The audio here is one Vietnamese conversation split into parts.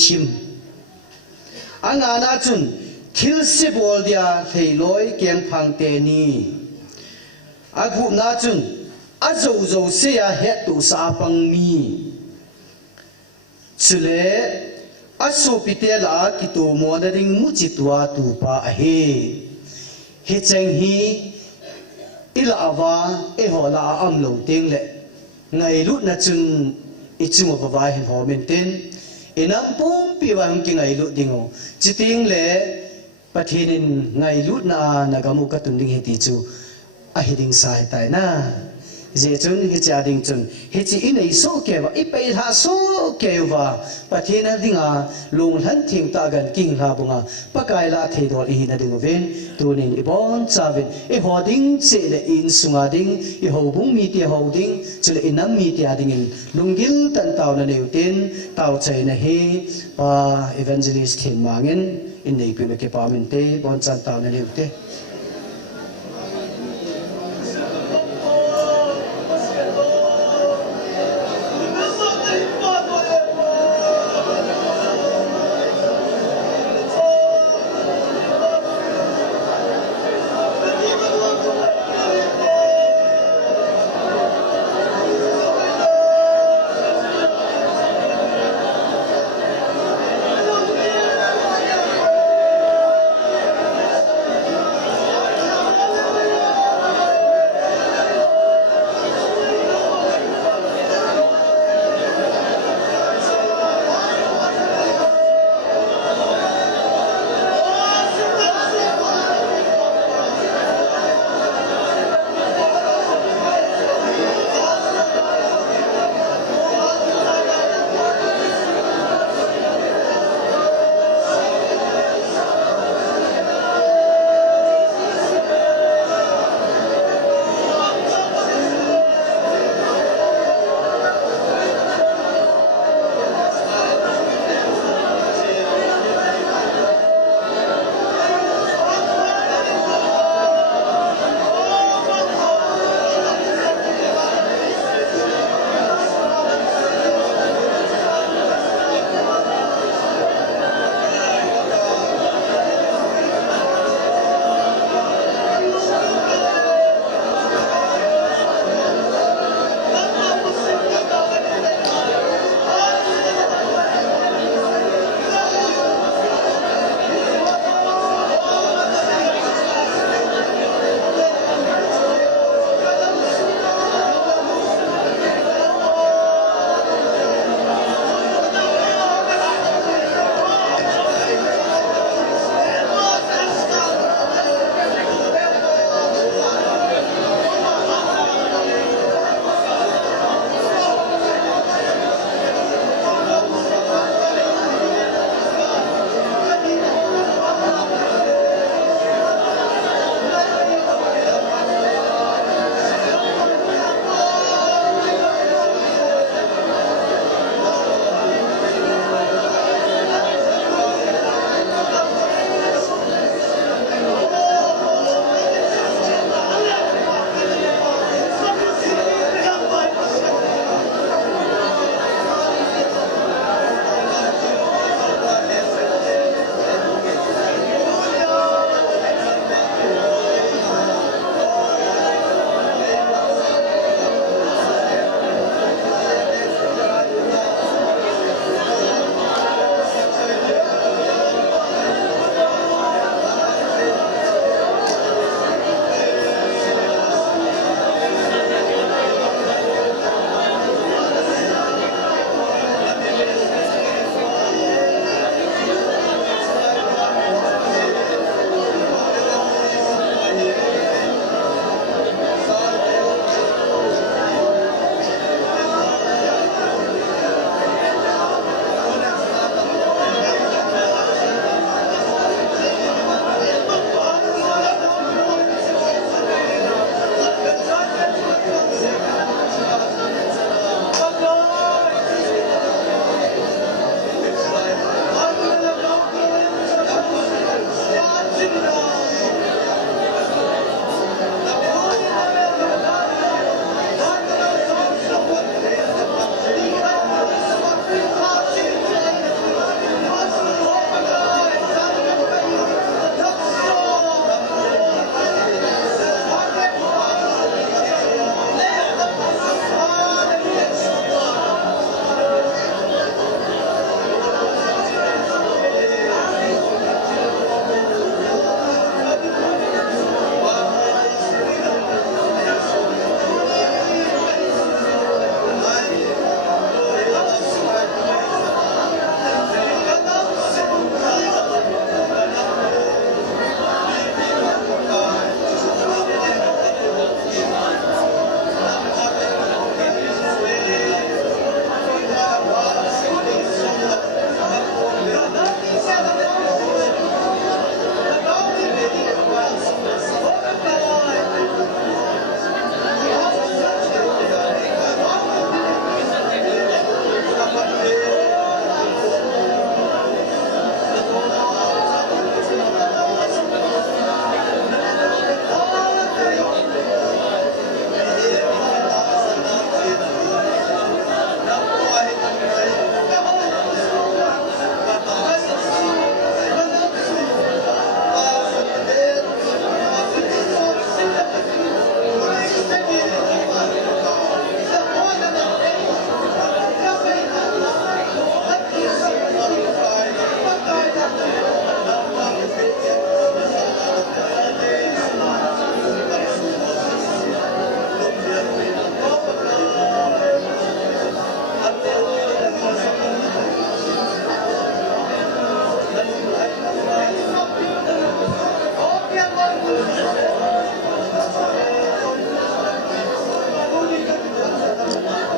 thim angana chun thil se bol dia theiloi keng phang te ni agu na chun azo zo se ya het tu sa pang mi chule aso pitela kitu modering mu chitwa tu pa he he cheng hi ilawa e hola am lo ting le ngai lut na chun ichungo bawa hi ho menten enam pum piwang ki ngai lut dingo chiting le pathinin ngai lut na nagamu ka tunding hi ti chu a hiding sai tai na je chun hi cha ding chun hi chi inei so ke wa i pe ha so ke wa pathina dinga lung han thing ta gan king ha bunga pakai la the dol hi na ding ven tunin i bon chavin e hoding che le in sunga ding i ho bung mi ti ho ding chule inam mi ti ading in lungil tan taw na neu ten taw chai na he pa evangelist thin mangin in nei pe ke pa min te bon chan taw na neu te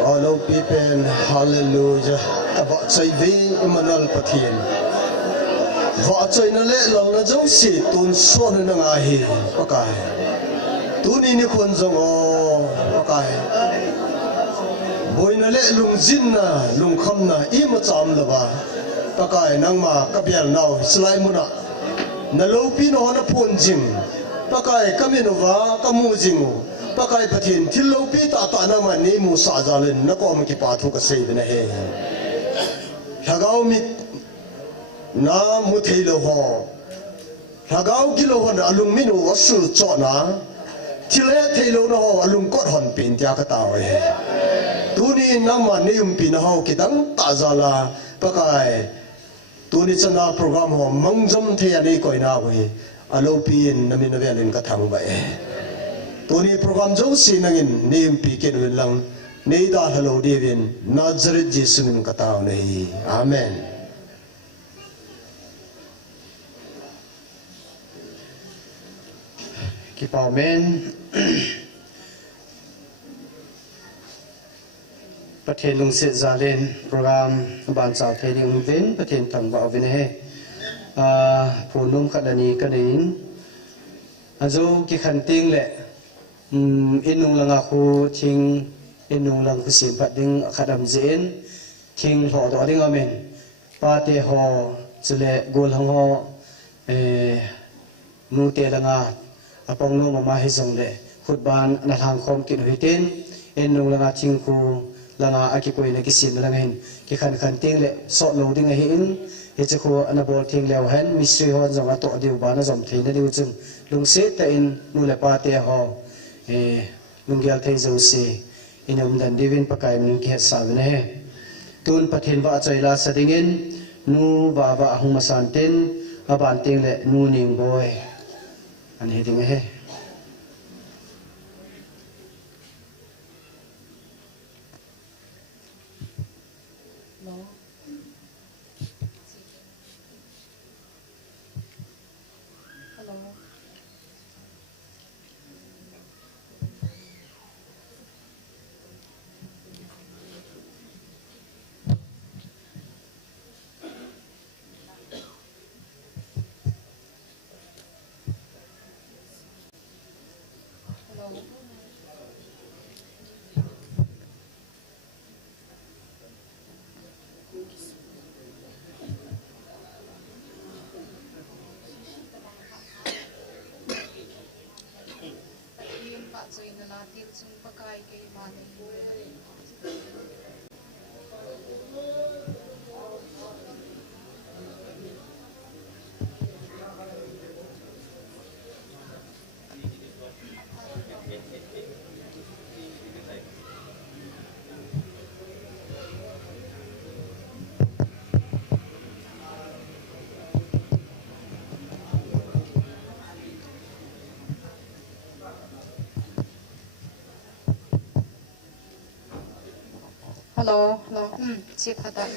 All of people, hallelujah. About saving Emmanuel Pathin. Vợ chơi nó lẽ lòng nó giống xỉ tuôn xuân nó ngài pakai. Tu ni khuôn dòng o pakai. Bồi nó lẽ lùng zin na lùng khăm na im chạm là ba. Pakai nang ma kapial nào slai muna. Na lâu pi nó phun jing. Pakai kami nó va kamu jingu. Pakai Pathin thil lâu pi ta nang ma ni mu sa jalin na ko ma ki pa thu ka sei na he. Hagao mit na mu thei lo ho hagao ki lo hon alung minu wasu cho na thile thei lo na ho alung kot hon pin tia ka taw he tu ni nang ma ni um pin ho ki dang ta zala pakai tu ni chana program ho mangjam the ani koi na we alo pin na min na len ka thang ba e tu ni program jo si nangin ni um pi ken wen lang nei da halo devin Nazareth Jesus min ka taw nei amen. Keep amen. Pathen lung sit zalen program ban sao the ding vin pathen thang ba vin he phunum khadani kanin azo ki khan ting le inung langa khu thing inung lang khu sin pat ding khadam zen thing ho do ding amen pa te ho chule gol hang ho mu te langa apong no mama hi zong le khutban na thang khom kin huitin en nung langa thingku langa aki koi na kisin langa hin ki khan khan ting le so lo ding a hi in he che ko ana bol thing lew han misri hon zong a to diu ba na zom thein na diu chung lung se ta in nu le pa te ho lung gyal thei zo se inum dan divin pakai min ki sa ne he tun pathin ba chai la sa dingin nu ba ba hung masan ten aban ting le nu ning boy anh hiểu tiếng he Hello, chị Phật ạ.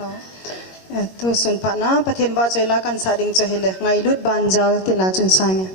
lo tu sun pa na pathen ba chela kan saring cho hele ngai lut banjal tila chun sanya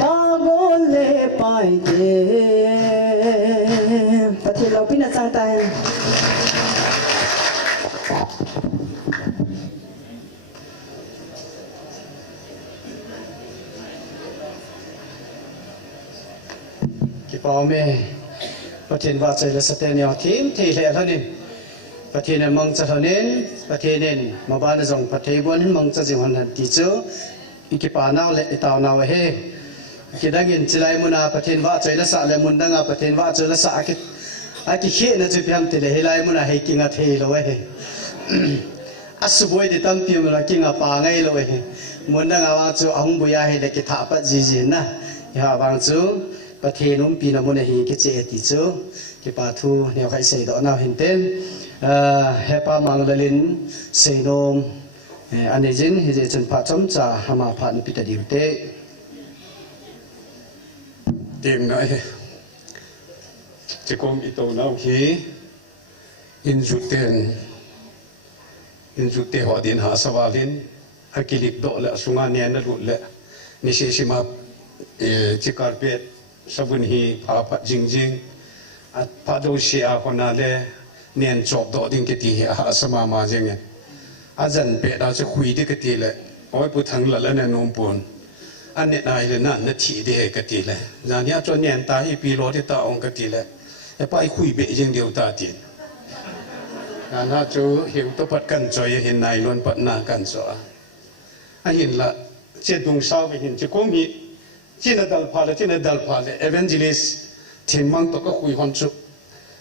pagol le pai ke pathin lo pina sang tan ki pau me pathin wa chai la saten ya thim thei le hanin pathin mang cha hanin pathin ma ba na jong pathei bon mang cha jing han ti chu iki pa naw le taw naw he ki dangin chilai muna pathin wa chai la sa le mun danga pathin wa chai la sa ki khe na chu pyam te le helai muna he kinga thei lo he asuboi de tam pi muna kinga pa ngai lo he mun danga wa chu ahung buya he le ki tha pa ji ji na ya wang chu pathenum pi na mun he ki che ti chu ki pa thu ne khai sei do na hin ten hepa manglalin seinom anejin hije chen pha chom cha hama phan pita diute tim nai chikom ito nau hi in jute ho din ha sawalin akilik do la sunga ne na ru le ni se sima chi carpet sabun hi pha jingjing at pha do sia kona le nen chop do ding ke ti ha sama ma jeng ajan pe da se khui de ke ti le oi pu thang la na nom pon an ne nai le na na thi de ke ti le jan ya cho nen ta hi pi lo de ta ong ke ti le e pa i khui be jeng deu ta ti na na chu hiu to pat kan choi hin nai lon pat na kan so a hin la che dung sao be hin che ko mi china dal pha le evangelist thin mang to ko khui hon chu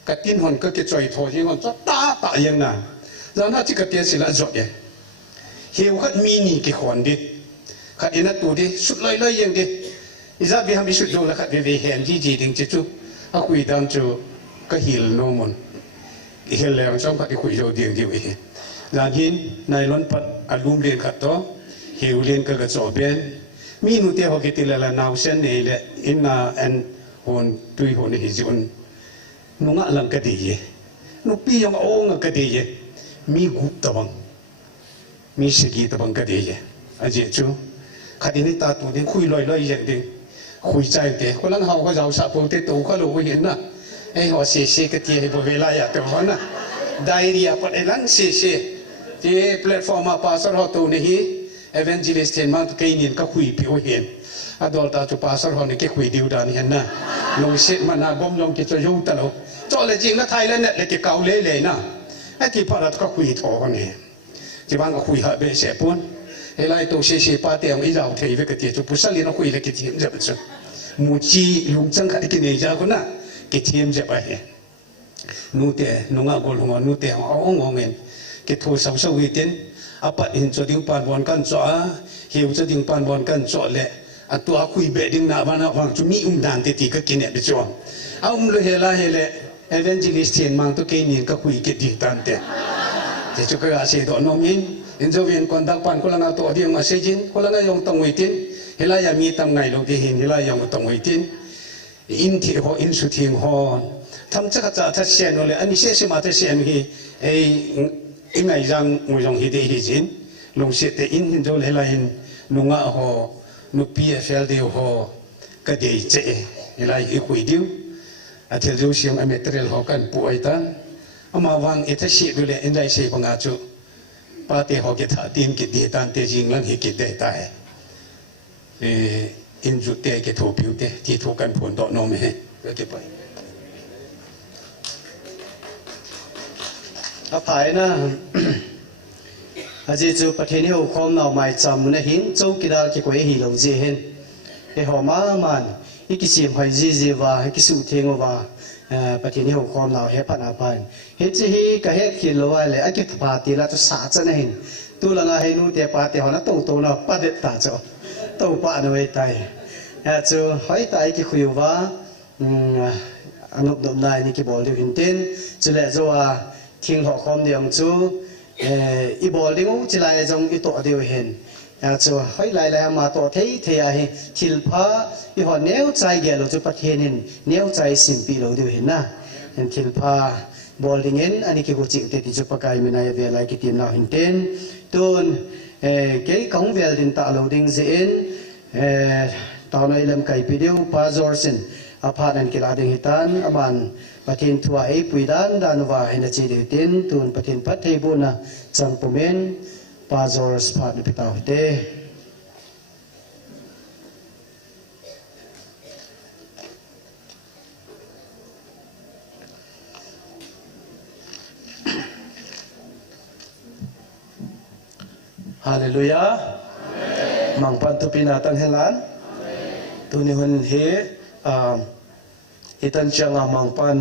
ka tin hon ka ke choi tho hi hon cho ta yang na zana chi ka te sila jot ye hiu khat mi ni ki khon di khat ina tu di sut lai lai yang di iza bi ham bi sut do la khat ve hen ji ji ding chi chu a khui dam chu ka hil no mon i hel le ang chom khat i khui jo ding di wi zan hin nai lon pat alum len khat to hiu len ka ga cho ben mi nu te ho ki ti la naw sen nei le inna en hon tui hon hi jun nunga lang ka di ye nu pi yong ong ka di ye mi gup tabang mi sigi tabang ka di ye aje chu khadini ta tu din khui loi loi yen ding khui chai te ko lang hau ko jaw sa po te to ko lo hin na ei ho se ka ti he bo vela ya to na diarrhea pat elang se ti platform ma pastor ho to ni hi evangelist hen ma ke nin ka khui pi o hen adol ta chu pastor ho ni ke khui diu dan hen na long set ma na gom long ki cho yu ta lo cho le jing na thailand le ke kau le na ai ki parat ka khui tho ni ti bang ka khui ha be se pon helai to se pa te ang i lao thei ve ka ti chu pusali na khui le ki thim ja ba chu mu chi lung chang ka ki nei ja ko na ki thim ja ba he nu te nu nga gol ho nu te ong ong en ki tho sau sau wi ten apat in cho ding pan bon kan cho a hiu cho ding pan bon kan cho le atua khui be ding na bana wang chu mi dan te ti ka ki ne be chu a lo hela hele evangelist chen mang to ke nin ka khui ke di tan te te chu ka se do no min in jo vien kon dak pan ko la na to di ma se jin ko la na yong tong wi tin hela ya mi tam ngai lo di hin hela yong tong wi tin in thi ho in su thing ho tham cha ka cha tha sian no le ani se se ma tha sian hi ei ingai jang mu jong hi de hi jin long se te in hin jo le la hin nunga ho nu pfl de ho ka de che hela hi khui diu athil jo siam material ho kan pu ai ta ama wang etha si du le endai se panga chu pa te ho ke tha tin ki de tan te jing lang hi ki de ta in ju te ke tho piu te ti tho kan phon do no me ke pai a phai na aji chu patheni ho khom naw mai cham na hin chau ki dal ki koi hi lo je hen e ho ma man ikisim hai ji wa ikisu theng wa patheni ho khom naw he phana pan he chi hi ka he ki lo wa le aki pha ti la chu sa cha na hin tu la nga he nu te pa te ho na to na pa de ta cho to pa no we tai ha chu hoi tai ki khuyu wa anup dom nai ni ki bol de hin ten chu le zo wa thing ho khom diam chu i bol ding u chi lai jong i to de hen chu hoi lai lai ma to thei thei a he thil pha i ho neu chai ge lo chu pathen hin neu chai sim pi lo de hen na hen thil pha bol ding en ani ki ku chi te ti chu pakai mi na ya ve lai ki tim na hin ten tun ke kong vel din ta lo ding ze en TAONA ilam kai pidiu pa zorsin aphanan kilading hitan aman pathin thua ei puidan danwa hina chiditin tun pathin patheibu na changpumen pa zors phat ni pitaw hite Hallelujah. Mangpan tu pinatang helan. Tuni hun he itan siya nga mangpan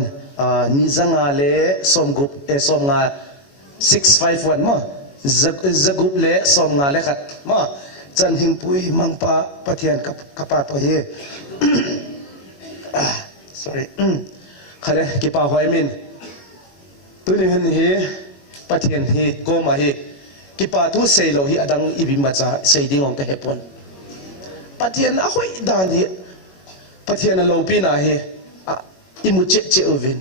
nizangale somgup som nga 651 mo. Zagup le som nga le kat mo. Chan hingpui mangpa patian kapato he. Sorry. Kare kipa hoy min. Tuni hun he patian he koma he. Kipa tu sei lo hi adang ibi macha sei dingong te hepon patian ahoi dan hi patian lo pina he imu che ovin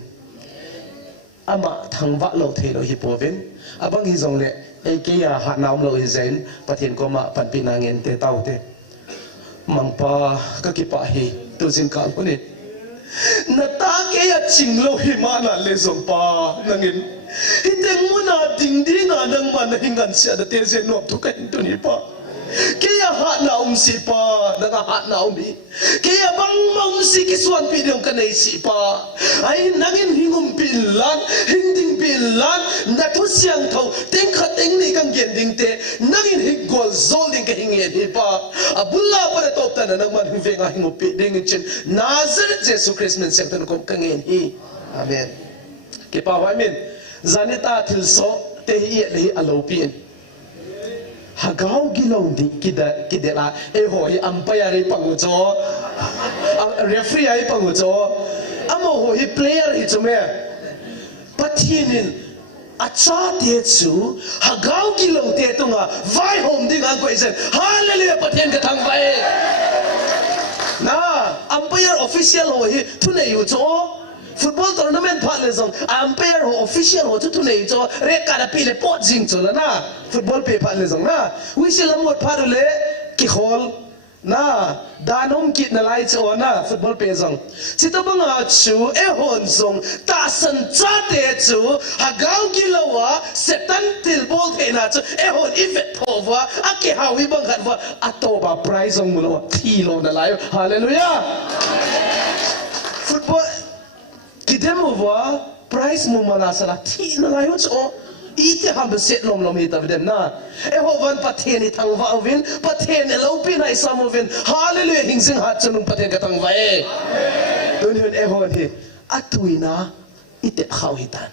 ama thangwa lo the lo hi povin abang hi zong le e ke ya ha naum lo hi zen patian ko ma pan pina ngen te tau te mangpa ka kipa hi tu jin ka kuni na ta ke ya ching lo hi ma na le zong pa nangin hiteng muna dingdinga nang mana hingan siya na teze no tu kain tu ni pa kaya ha na si pa na ha na kaya bang si kiswan pidong kanay si pa ay nangin hingum pilan hinding pilan na tu siyang tau teng ni kang gending te nangin higol zolding ka hingin hi pa abula pa na top na nang man hinga hingup piding chin Nazareth Jesus Christ men siyang tanong kangin hi amen kipa amen Zanita tilso tehi lehi alopin hagaw gilaw di kidela hohi umpire ay pangujo referee ay pangujo amo hohi player hitume patinin acha tietsu hagaw gilaw tieto nga vai home ding ang kwesen hallelujah patien katang vai na umpire official hohi tunay ujo football tournament phale zong umpire ho official ho tu nei cho re kada pile pot jing cho na football pe phale zong na whistle amot pharule ki khol na danom kit na lai cho na football pe zong chito banga chu e hon zong ta san cha te chu hagaw gilawa setan til bol the na chu e hon ifet phova ake hawi bang khat wa atoba prize zong mulo thilo na lai hallelujah football Kidemo wa price mo malasala ti na layon so ite hambe set lom hita videm na e ho van pateni thangwa ovin pateni lo pinai samovin hallelujah hingsing hat chanung paten ka thangwa e dunyun e ho hi atuina ite khawitan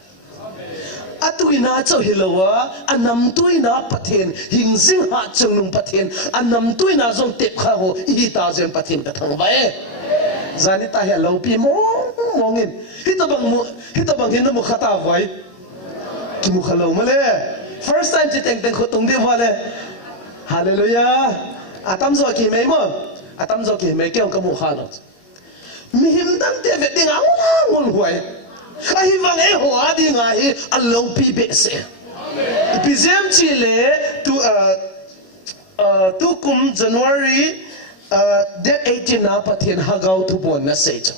atuina cho hilowa anam tuina paten hingsing hat chanung paten anam tuina zong tep kha ho ita zen paten ka thangwa e zanita he lo pi mongin hitabang hino mo khata vai ki mo khalo male first time chiteng teng khotung de wale hallelujah atam zo ki mai mo atam zo ki mai kyong ka mo khano mihim dang te ve ding ngol huai ai wang e ho adi nga e along pi be se ipizem chile tu kum January date 18 na pathin hagaw tu bon na sejo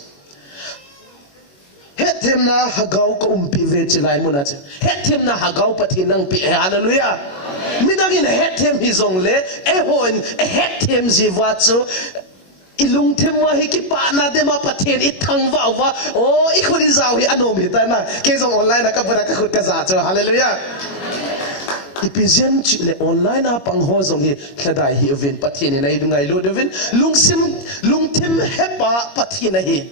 hetem na hagaw ko umpive chilai muna che hetem na hagaw pathinang pi hallelujah midangin hetem hizongle ehon hetem jiwacho ilung temwa hikipa na dema pathin ithangwa wa o ikhuri zawi anom hitana kezong online ka para ka khut ka za cho hallelujah ipizem chile online apang hozong hi thladai hi event pathin na idungai lo devin lungtim hepa pathin hi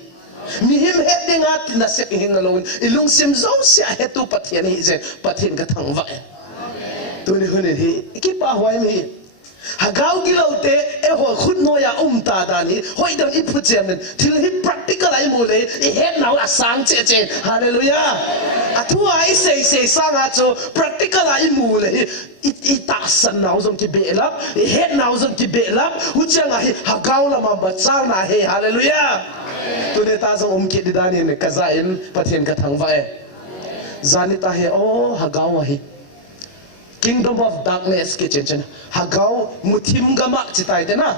mihim heading at na sep hingalawin ilung simzong siya hetu pathin hi zen pathin ka thangwa tuni hunin hi ikipa huay mi hagaw gilaute ho khud noya ta dani hoi dang ipujem til hi practical ai mule I head now asang che hallelujah atua I say sang acho practical ai mule I ta san now zong ki belap I head now zong ki belap huchang hi hagaw la ma bachal na he hallelujah tuni ta zong ki didani ne kazain pathin ka thangwa zanita he o hagaw hi kingdom of darkness ke chen hagau muthim gama chitai de na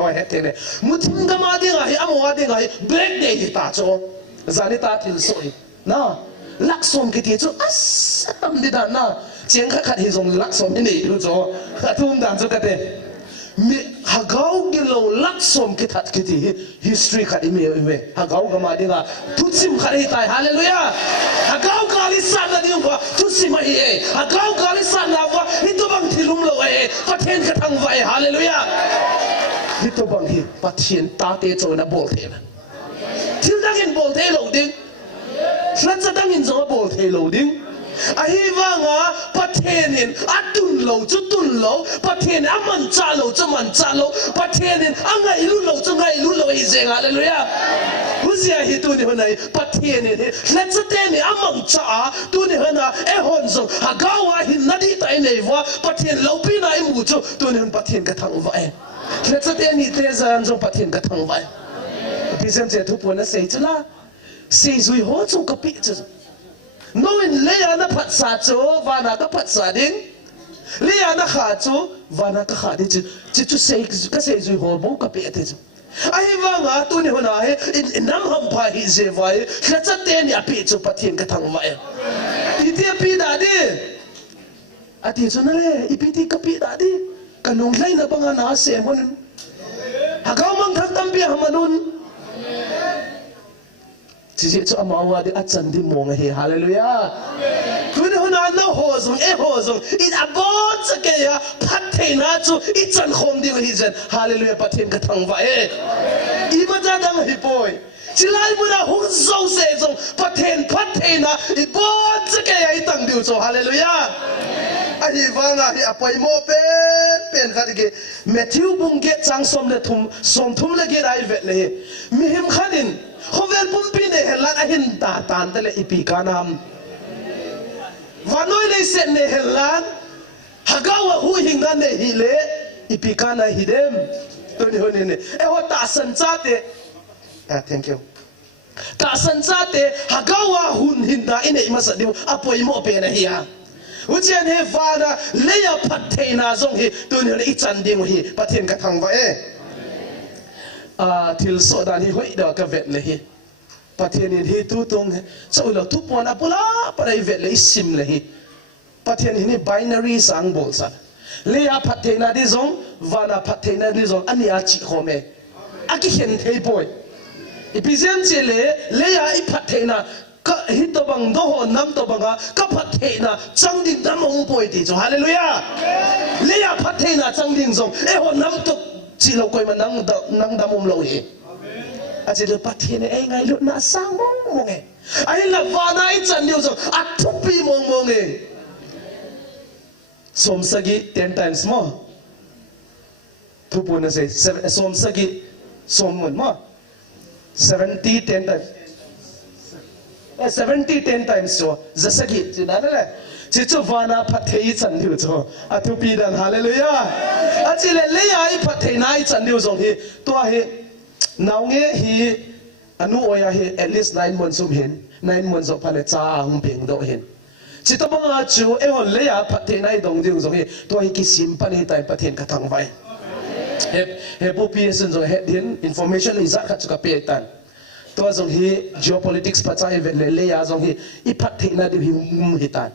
hoi hete ne muthim gama de ngai amwa de ngai black day hi ta cho zani ta til soi na laksom ke ti cho as am di da na cheng kha khat hi zong laksom ni lu cho athum dan cho ka te mi hagau ke lo laksom ke that ke ti history khat ime hagau gama de ga tutsim khat hi tai hallelujah hagau kali san na ding ko tutsim hi hagau kali san na wa hito bang thilum lo pathen ka thang vai hallelujah hito bang hi pathen ta te cho na bol the na thil dang in bol the lo ding slan sa dang in zo bol the lo ding ahivanga pathenin atun lo chu tun lo pathen aman cha lo chu man cha lo pathenin anga ilu lo chu ngai ilu lo izeng hallelujah huzia hi tu ni honai pathenin let's say ni amang cha tu ni hona e hon zo hagawa hin nadi tai nei wa pathen lo pi na imu chu tu ni pathen ka thang wa let's say ni te zan zo pathen ka thang wa bisem che tu pona sei chu la sei zui ho chu ka pi chu Noin leya na patsa cho vana ka patsa ding leya na kha cho vana ka kha de chu sei ka sei zui ho bo ka pe te chu ai wanga tu ni hona he nam ham pha hi je vai khatsa te ni api chu pathin ka thang vai ti te pi da di ati chu na le ipi ti ka pi da di kanong lai na banga na se mon hagaw mang thang tam pi hamanun chỉ cho amawa de achan di mong he hallelujah tu ni hona na ho zong in abot sa kaya pathen na chu I chan khom di hi jen hallelujah pathen ka thang va I ma ja dang hi poi chilai mu na hung zo se zong pathen na I bot sa kaya I tang diu cho hallelujah ai wanga hi apai mo pen kha ge Matthew bung ge chang som le thum le ge rai vet le mi him khanin Hovel pumpi ne helan ahin ta tan tele ipikanam vanoi le set ne helan hagawa hu hinga ne hile ipikana hidem to ni hone ne e ho ta san cha te thank you ta san cha te hagawa hun hinda ine imasa dim apoi mo pe na hiya uchen he fada leya patheina zong hi to ni I chan ding hi pathen ka thang wa til so dan hi hoi da ka vet le hi pathen hi tu tung so lo tu pon apula para vet le sim le hi pathen ni binary sang bol sa le ya pathena di zong vana pathena di zong ani a chi khome aki hen thei boy ipizem che le ya I pathena ka hi to bang do ho nam to banga ka pathena chang ding dam ong boy ti zo hallelujah le ya pathena chang ding zong e ho nam to chỉ lâu coi mà nang đam lâu he, à chỉ được bắt thiên ấy ngay lúc na sang mong nghe, ai là vana ai chân nhiều rồi, à thúc pi mong nghe, som sagi 10 times more, thu buồn là gì, som sagi som một more, 70 10 times, 70 10 times cho, giờ sagi chỉ nói đấy. Chỉ cho vana phát thấy chân điều cho, à thu pi đàn hallelujah, à chỉ là lấy ai phát thấy nai chân điều rồi thì tôi hi, nào nghe hi, anu oya hi at least 9 months hin, 9 months of phane cha hung ping do hin, chỉ tôi bằng chú em hồn lấy ai phát thấy nai dong điều rồi thì tôi hi kisim pan hi tai phát hiện cái thằng vai, he bu pi sen rồi he din information is that ka pe tan. Tôi rồi hi geopolitics phát trái về lấy ai rồi hi phát thấy nai điều hi hi tan.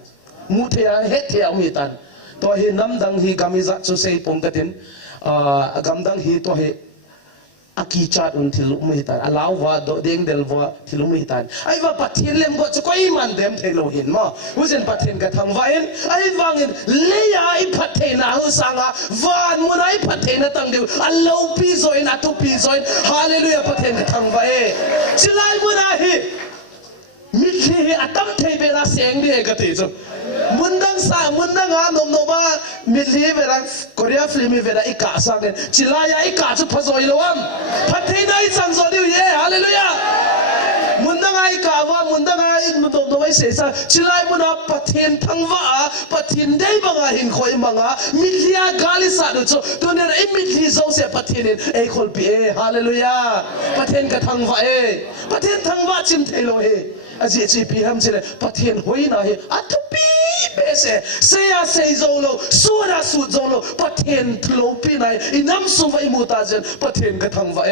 Mu thea het thea mi tan to hi nam dang hi kamiza chu sei pom ka tin gam dang hi to hi aki chat un thilu mi tan alaw wa do deng del wa thilu mi tan ai wa pathin lem go chu koi man dem thelo hin ma huzen pathin ka thang wa in ai wangin leya I pathena hu sanga van mun ai pathena tang deu allo pi zoin atu pi zoin hallelujah pathen ka thang wa chilai mun a hi mi khi atam thei be la seng de ka ti chu mundang nom ba milhi vera Korea film vera ika sang chilaya ika chu phazoi loam pathina I chang zo diu ye hallelujah mundang ai ka wa mundang ai nom no vai se sa chilai muna pathin thangwa pathin dei banga hin khoi manga milhia gali sa do chu to ne ai milhi zo se pathin ei khol pi hallelujah pathin ka thangwa pathin thangwa chim thelo he aji chi pi ham chile pathin hoi na he atupi be se ya se zolo suara su zolo pathen thlo pi nai inam su vai muta jen pathen ka thang va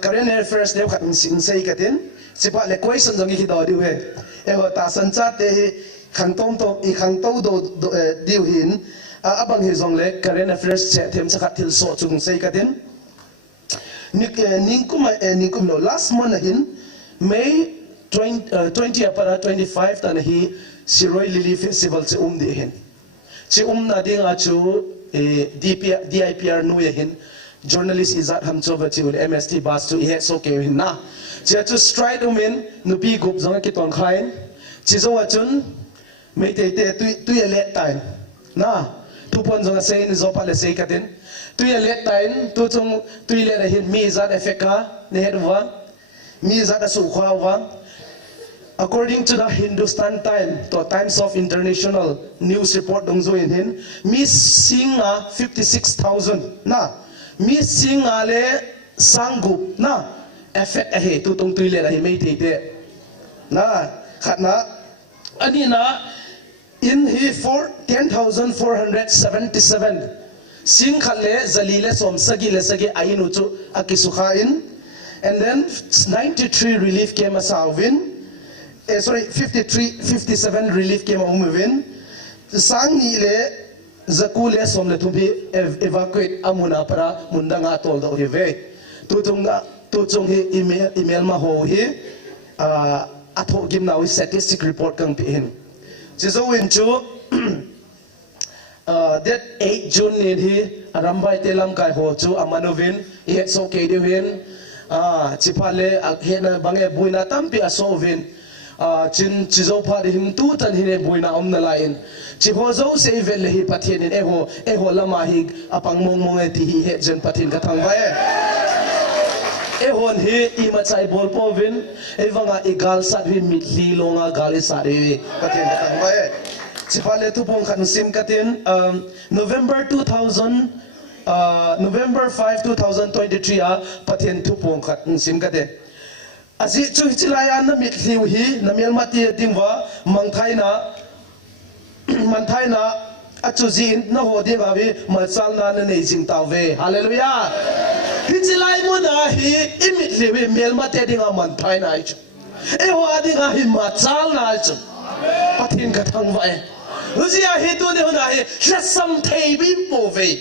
current affairs de khat sin sei ka tin sipa le question jong hi do di he e ho ta san cha te khang tom to I khang to do diu hin abang hi jong le current affairs che them cha khat thil so chung sei ka tin ningkum no last month hin May 20 para 25 tan hi Siroi Lily Festival che de hin che na dinga chu DIPR nu ye hin journalist Izat Hamchova chu MST bas chu he so ke hin na che chu stride women nupi group zong ki tong khain chi zo chun me te tu ye let time na tu pon zong sei ni zo pa le sei ka tin tu ye let time tu chung tu le la hin mi zat efeka ne het wa mi zat su khwa wa according to the Hindustan Times of International News report dong zo in hin mi singa 56,000 na mi singa le sanggup na effect ahe tu tong tu le la hi me te na khatna ani na in he for 10,477 sing khale zalile som sagi le sagi ainu chu akisukha in and then 93 relief came as win 57 relief came win sang ni le zakule som le tumbi evacuate amuna para mundanga tol do hive tu chung hi email ma ho hi atho gim now statistic report kang pi hin jizo win chu that 8 June ni hi arambai telam kai ho chu amanovin he so ke de win chipale hena bange buina tampi asovin chin chizo pha de him tu tan hine buina omna lain chihozo se vel hi pathin in eho lama hi apang mong ti hi he jen pathin ka thang ba ehon hi imachai bol povin evanga igal sat hi mitli longa gali sare pathin ka thang ba chipale tu pong khan sim katin November 5 2023 pathin tu pong khan sim kate asi chu chilaya na mitli hi na melmati dingwa manthaina achuzin na hodi babi malsal na ne jing tawe hallelujah hichilai mo na hi imitli we melmati dinga manthaina chu e ho adinga hi malsal na chu pathin ka thangwa Uzia hitu de huna hi shasam teibi pove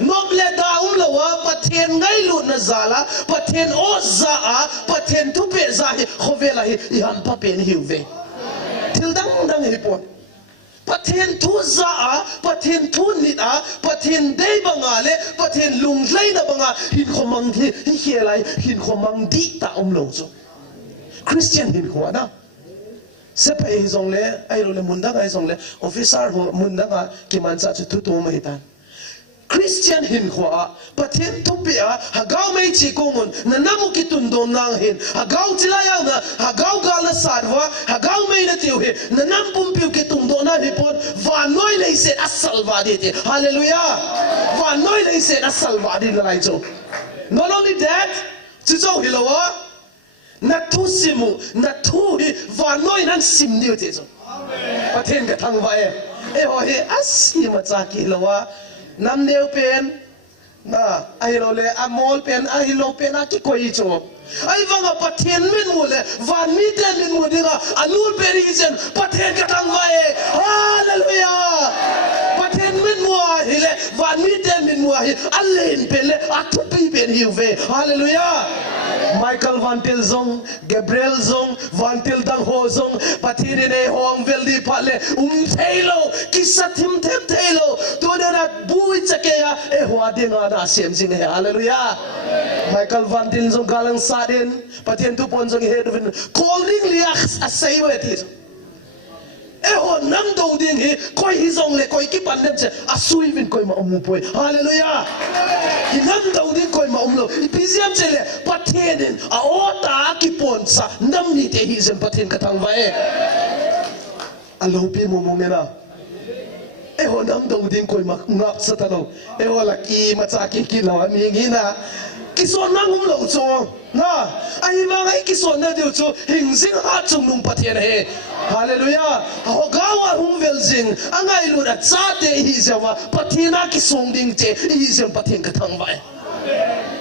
noble daum lawa pathen ngai lu na zala pathen oza pathen tu pe za hi khovela hi ihan pa pen hiuve til dang hi po pathen tu za pathen tu ni pathen dei bangale pathen lunglai na banga hin khomang hi helai hin khomang di ta lo zo Christian hin khwana sepa izong le airo le mundanga izong le officer ho mundanga kimansa chu tu mai tan Christian hin khwa pathen tupia hagaw mai chi kongon na namu kitun don nang hin hagaw chilaya na hagaw gala sadwa hagaw mai na tiu he na nam pumpiu kitun don na report va noi le se asalva dete hallelujah va noi le se asalva din lai cho not only that chizo hilawa na tu simu na tu hi va noi nan sim niu te so pathen ka thang va e ho he asi ma cha ki lawa nam neu pen na ahilo le amol pen ahilo pen aki koi cho ai vanga pathen min mo le van mi ten min mo dinga anul perisen pathen ka thang va e hallelujah pathen min mo hile van mi ten min mo hi allen pele atupi pen hiuve hallelujah Michael Van Til Zong, Gabriel Zong, Van Til Dang Ho Zong, Patini ne Hong Veldi Pale, Tailo, Kisatim Tem Tailo, Donat Bui Chakea, Ehuadinga na Sim Sing, hallelujah. Michael Van Til Zong Galang Sadin, Patin Tupon Zong head of calling Liaks a say with it. Eho nam do ding he koi hizong le koi ki pandem che asui vin koi ma umupoi hallelujah hinam do ding koi ma umlo ipiziam che le pathenin a ota ki ponsa nam ni te hizem pathen katang vae alo pe mo mongena eho nam do ding koi ma ngap satalo eho la ki macha ki lawa mi ngina kison nangum lo cho na ai ma ngai kison na deu cho hing sing ha chung nung pathian he hallelujah ho gawa hung vel jing angai lu da cha te hi jawa pathina kisong ding che hi jem pathian ka thang vai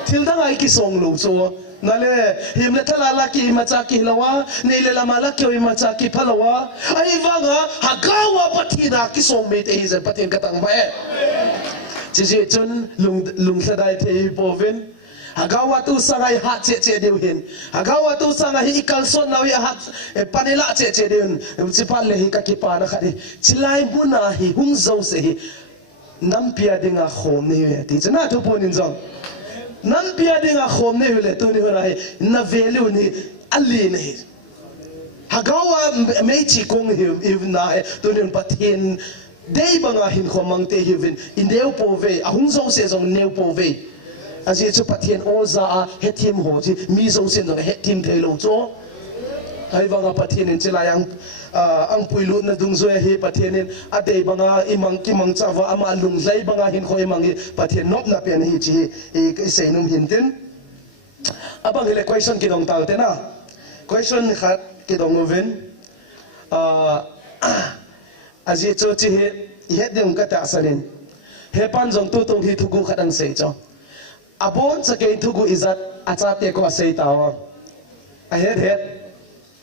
til da ngai kisong lo cho nale himle thala la ki macha ki lawa neile lama la ki macha ki phalawa ai wanga ha gawa pathina kisong me te hi jem pathian ka thang vai chỉ chun lung sadai thei povin hagawa tu sangai hat che deu hin hagawa tu sangai ikal son nawi hat panela che deun sipal le hi ka ki pa na khadi chilai muna hi hung zo se hi nampia dinga khom ne ti chana thu ponin jong nampia dinga khom ne le tu ni hona hi na value ni ali ne hagawa me chi kong hi evna tu ni pathin dei banga hin khomang te hivin in deu pove ahung zo se zong neu pove azi chu pathian oza a hetim ho ji mi zo se zong hetim thelo cho hai banga pathian in chilayang ang puilu na dung zo he pathian in adei banga imang kimang chawa ama lung lai banga hin khoi mangi pathian nop na pen hi chi e sei num hin tin abang hele question ki dong tal te na question khat ki dong ven aji cho chi he dum ka ta sanin he pan jong tu tung hi thugu khadang sei cho abon cha ke thugu izat acha te ko sei tawa a he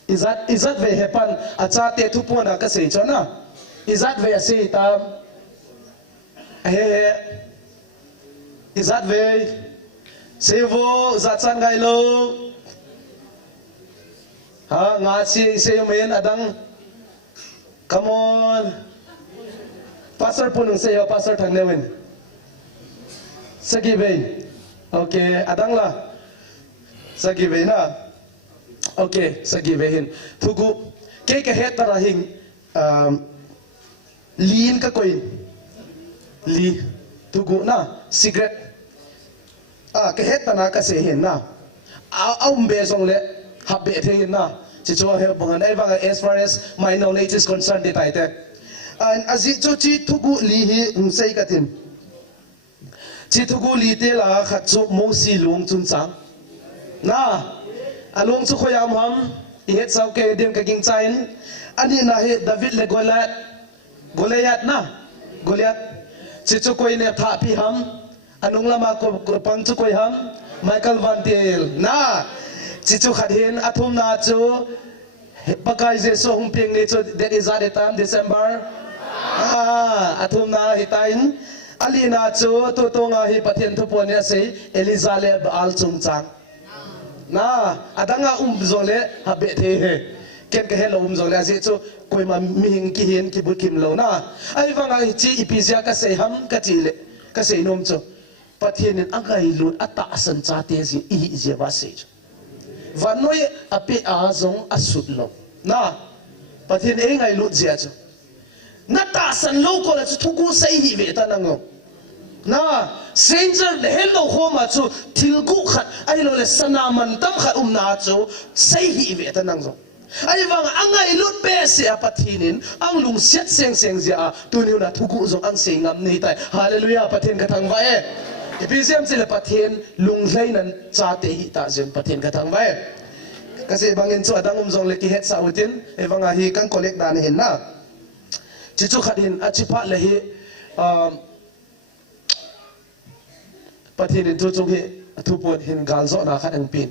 izat ve he pan acha te thu pona ka sei cho na izat ve sei ta a he izat ve sevo za chan gai lo ha nga chi sei men adang come on pastor punung sayo pastor thang newin sagi vein okay adang la sagi vein na okay sagi vein thugu ke het tarahing lin ka koin li thugu na cigarette ke het na ka se hin na aum be song le habbe the na chicho he bangan ai bang as far as my knowledge is concerned it aite and azi cho chi thugu li hi sei katin chi thugu li te la khat chu mo si lung chun chang na alung chu khoyam ham i het sau ke dem ka ging chain ani na he david le goliath na goliath chi chu koi ne tha pi ham anung lama ko pang chu koi ham michael van tel na chichu khadhin athum na chu pakai je so hung ping ni chu that is at the time December athum na hitain alina chu to tonga hi pathian thu pon ya sei elizabeth al chung chang na adanga zole habe the he ken ke hello zole azi chu koima mihing ki hin ki bukim lo na ai wanga chi ipizia ka sei ham ka chile ka sei nom chu pathian angai lut ata san cha te ji I je wa sei vanoi api azong asutlo na pathin e ngai lu zia chu na ta san lo ko la chu thugu sei hi ve ta nango na stranger le hello khoma chu thilgu khat ai lo le sanaman tam khat na chu sei hi ve ta nango ai wang angai lut pe se apathinin ang lung siat seng seng zia tuniu na thugu zong ang sei ngam nei tai hallelujah pathin ka thang vai Ephesians sila pathin lunglay nan cha te hi ta jem pathin ka thang vai kasi bangin chu adang zong le ki het sa utin evanga hi kang collect dan hin na chi chu khatin a chi pha le hi pathin tu chu hi thu pot hin gal zo na khat ang pin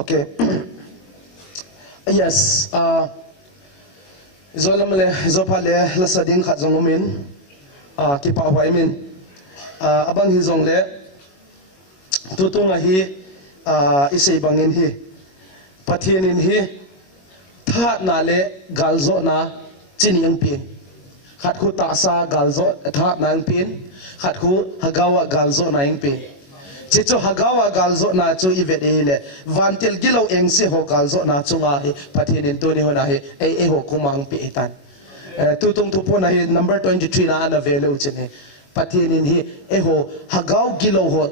okay yes zolam le zopale la sading khat zong min ki pa hwai min abang hi zong le tu tu nga hi isei bangin hi pathianin hi tha na le galzo na chiniang pin khat khu ta sa galzo tha na ang pin khat khu hagawa galzo na ang pin chicho hagawa galzo na chu ivede le vantel gilo engse ho galzo na chunga hi pathinin to ni hona hi e ho kumang pe tan tu tung tu pona hi number 23 na ana velo chine pathinin hi e ho hagaw gilo ho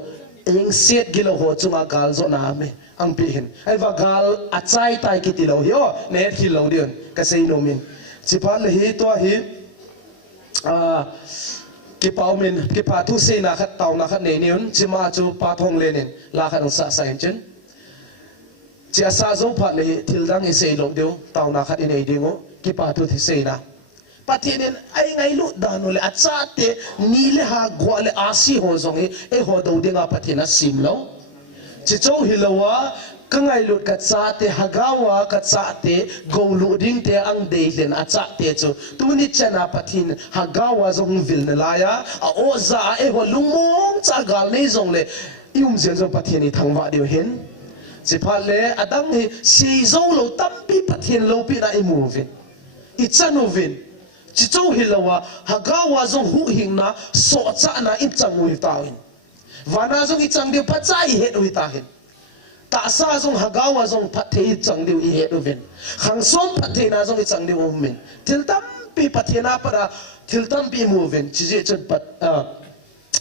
ing set gilo ho chunga gal zo na me ang pihin ai va gal achai tai ki tilo hi o net hilo dion ka sei no min chipa le hi to hi ki pau min ki pa thu sei na khat tau na khat ne niun chima chu pa thong lenin la khat sa sa chen chi asa zo phat le thil dang i sei lo deu tau na khat in ei dingo ki pa thu thi sei na patinin ai ngai lu danu le acha te ni le ha gwa le asi ho zong e ho do dinga pathina sim lo chi chou hilowa kangai lut ka cha te hagawa ka cha te go lu ding te ang de len acha te chu tu ni chana pathin hagawa zong vil na la ya a o za e ho lungmong cha gal nei zong le yum zen zong pathini thangwa deu hen chi pha le adang hi si zo lo tampi pathin lo pi na i move i chanovin chi chou hilowa hagawa zong hu hing na so cha na im chang wi tawin vana zong i chang de pachai het wi ta hin ta sa zong hagawa zong pathe i chang de i het wen khang som pathe na zong i chang de min til tam pi pathe na para til tam pi movin chi je chat pat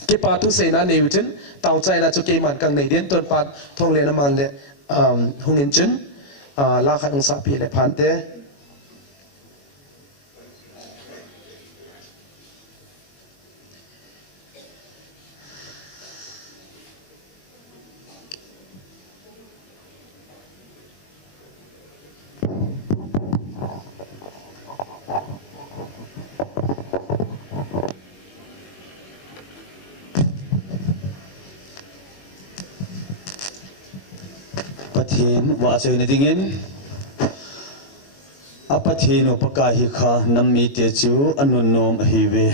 ke pa tu se na ne utin tau chai na chu ke man kang nei den ton pat thong le na man le hungin chen la khan sa pi le phan te pathin wa choi na dingin a pathin upaka hi kha nammi te chu anunnom hi ve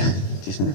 tisna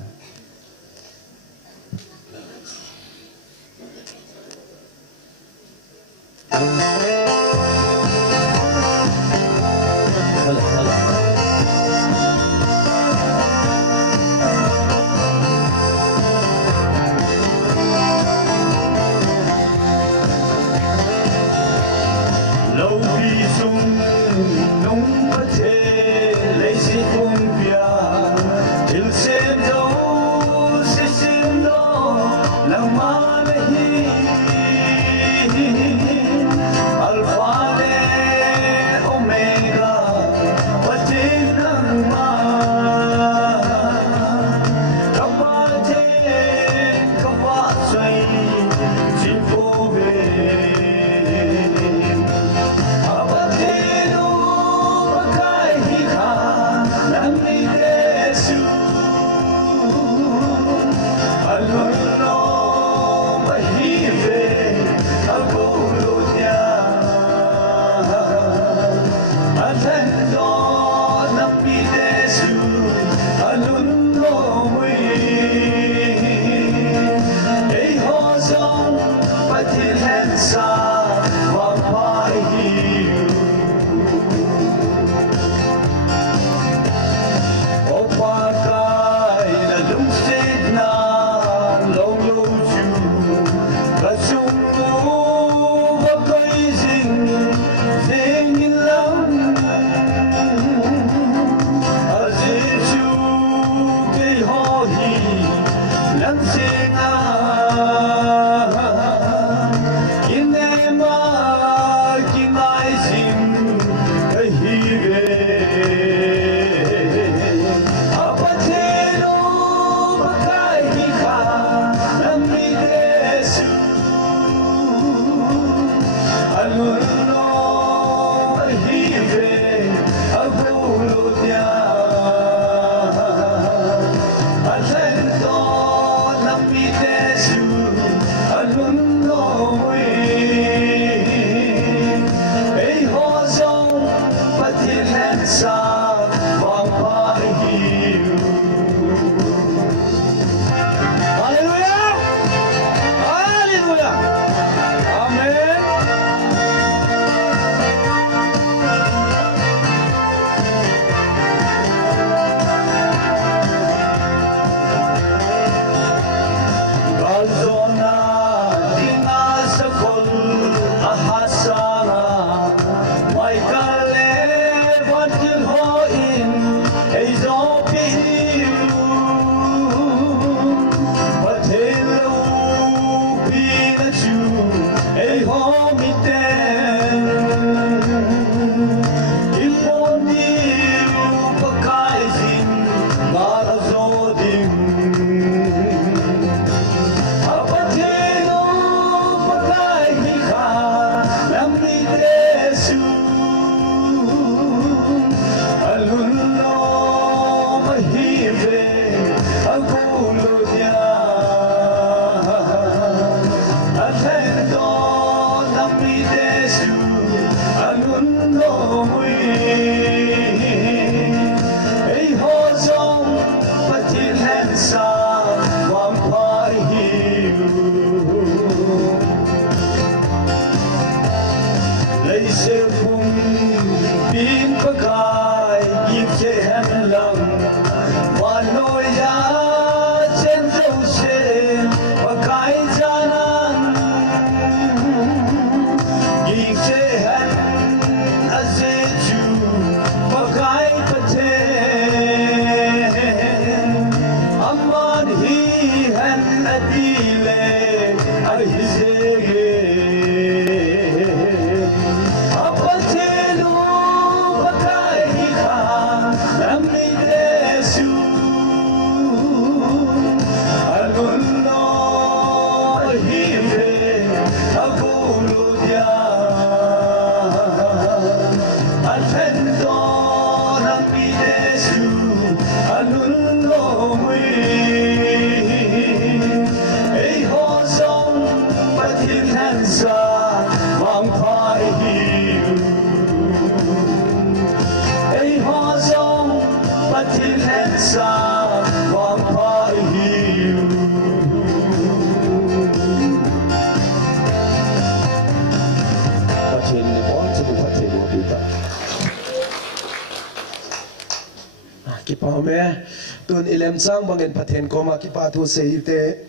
Kipa me tun ilem sang bangin pathen koma kipa tu seite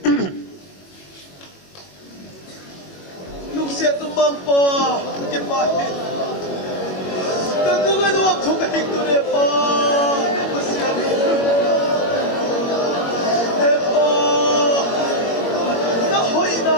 lúc xe tu băng po kipa tu cái tu tu cái tu le po na hoi na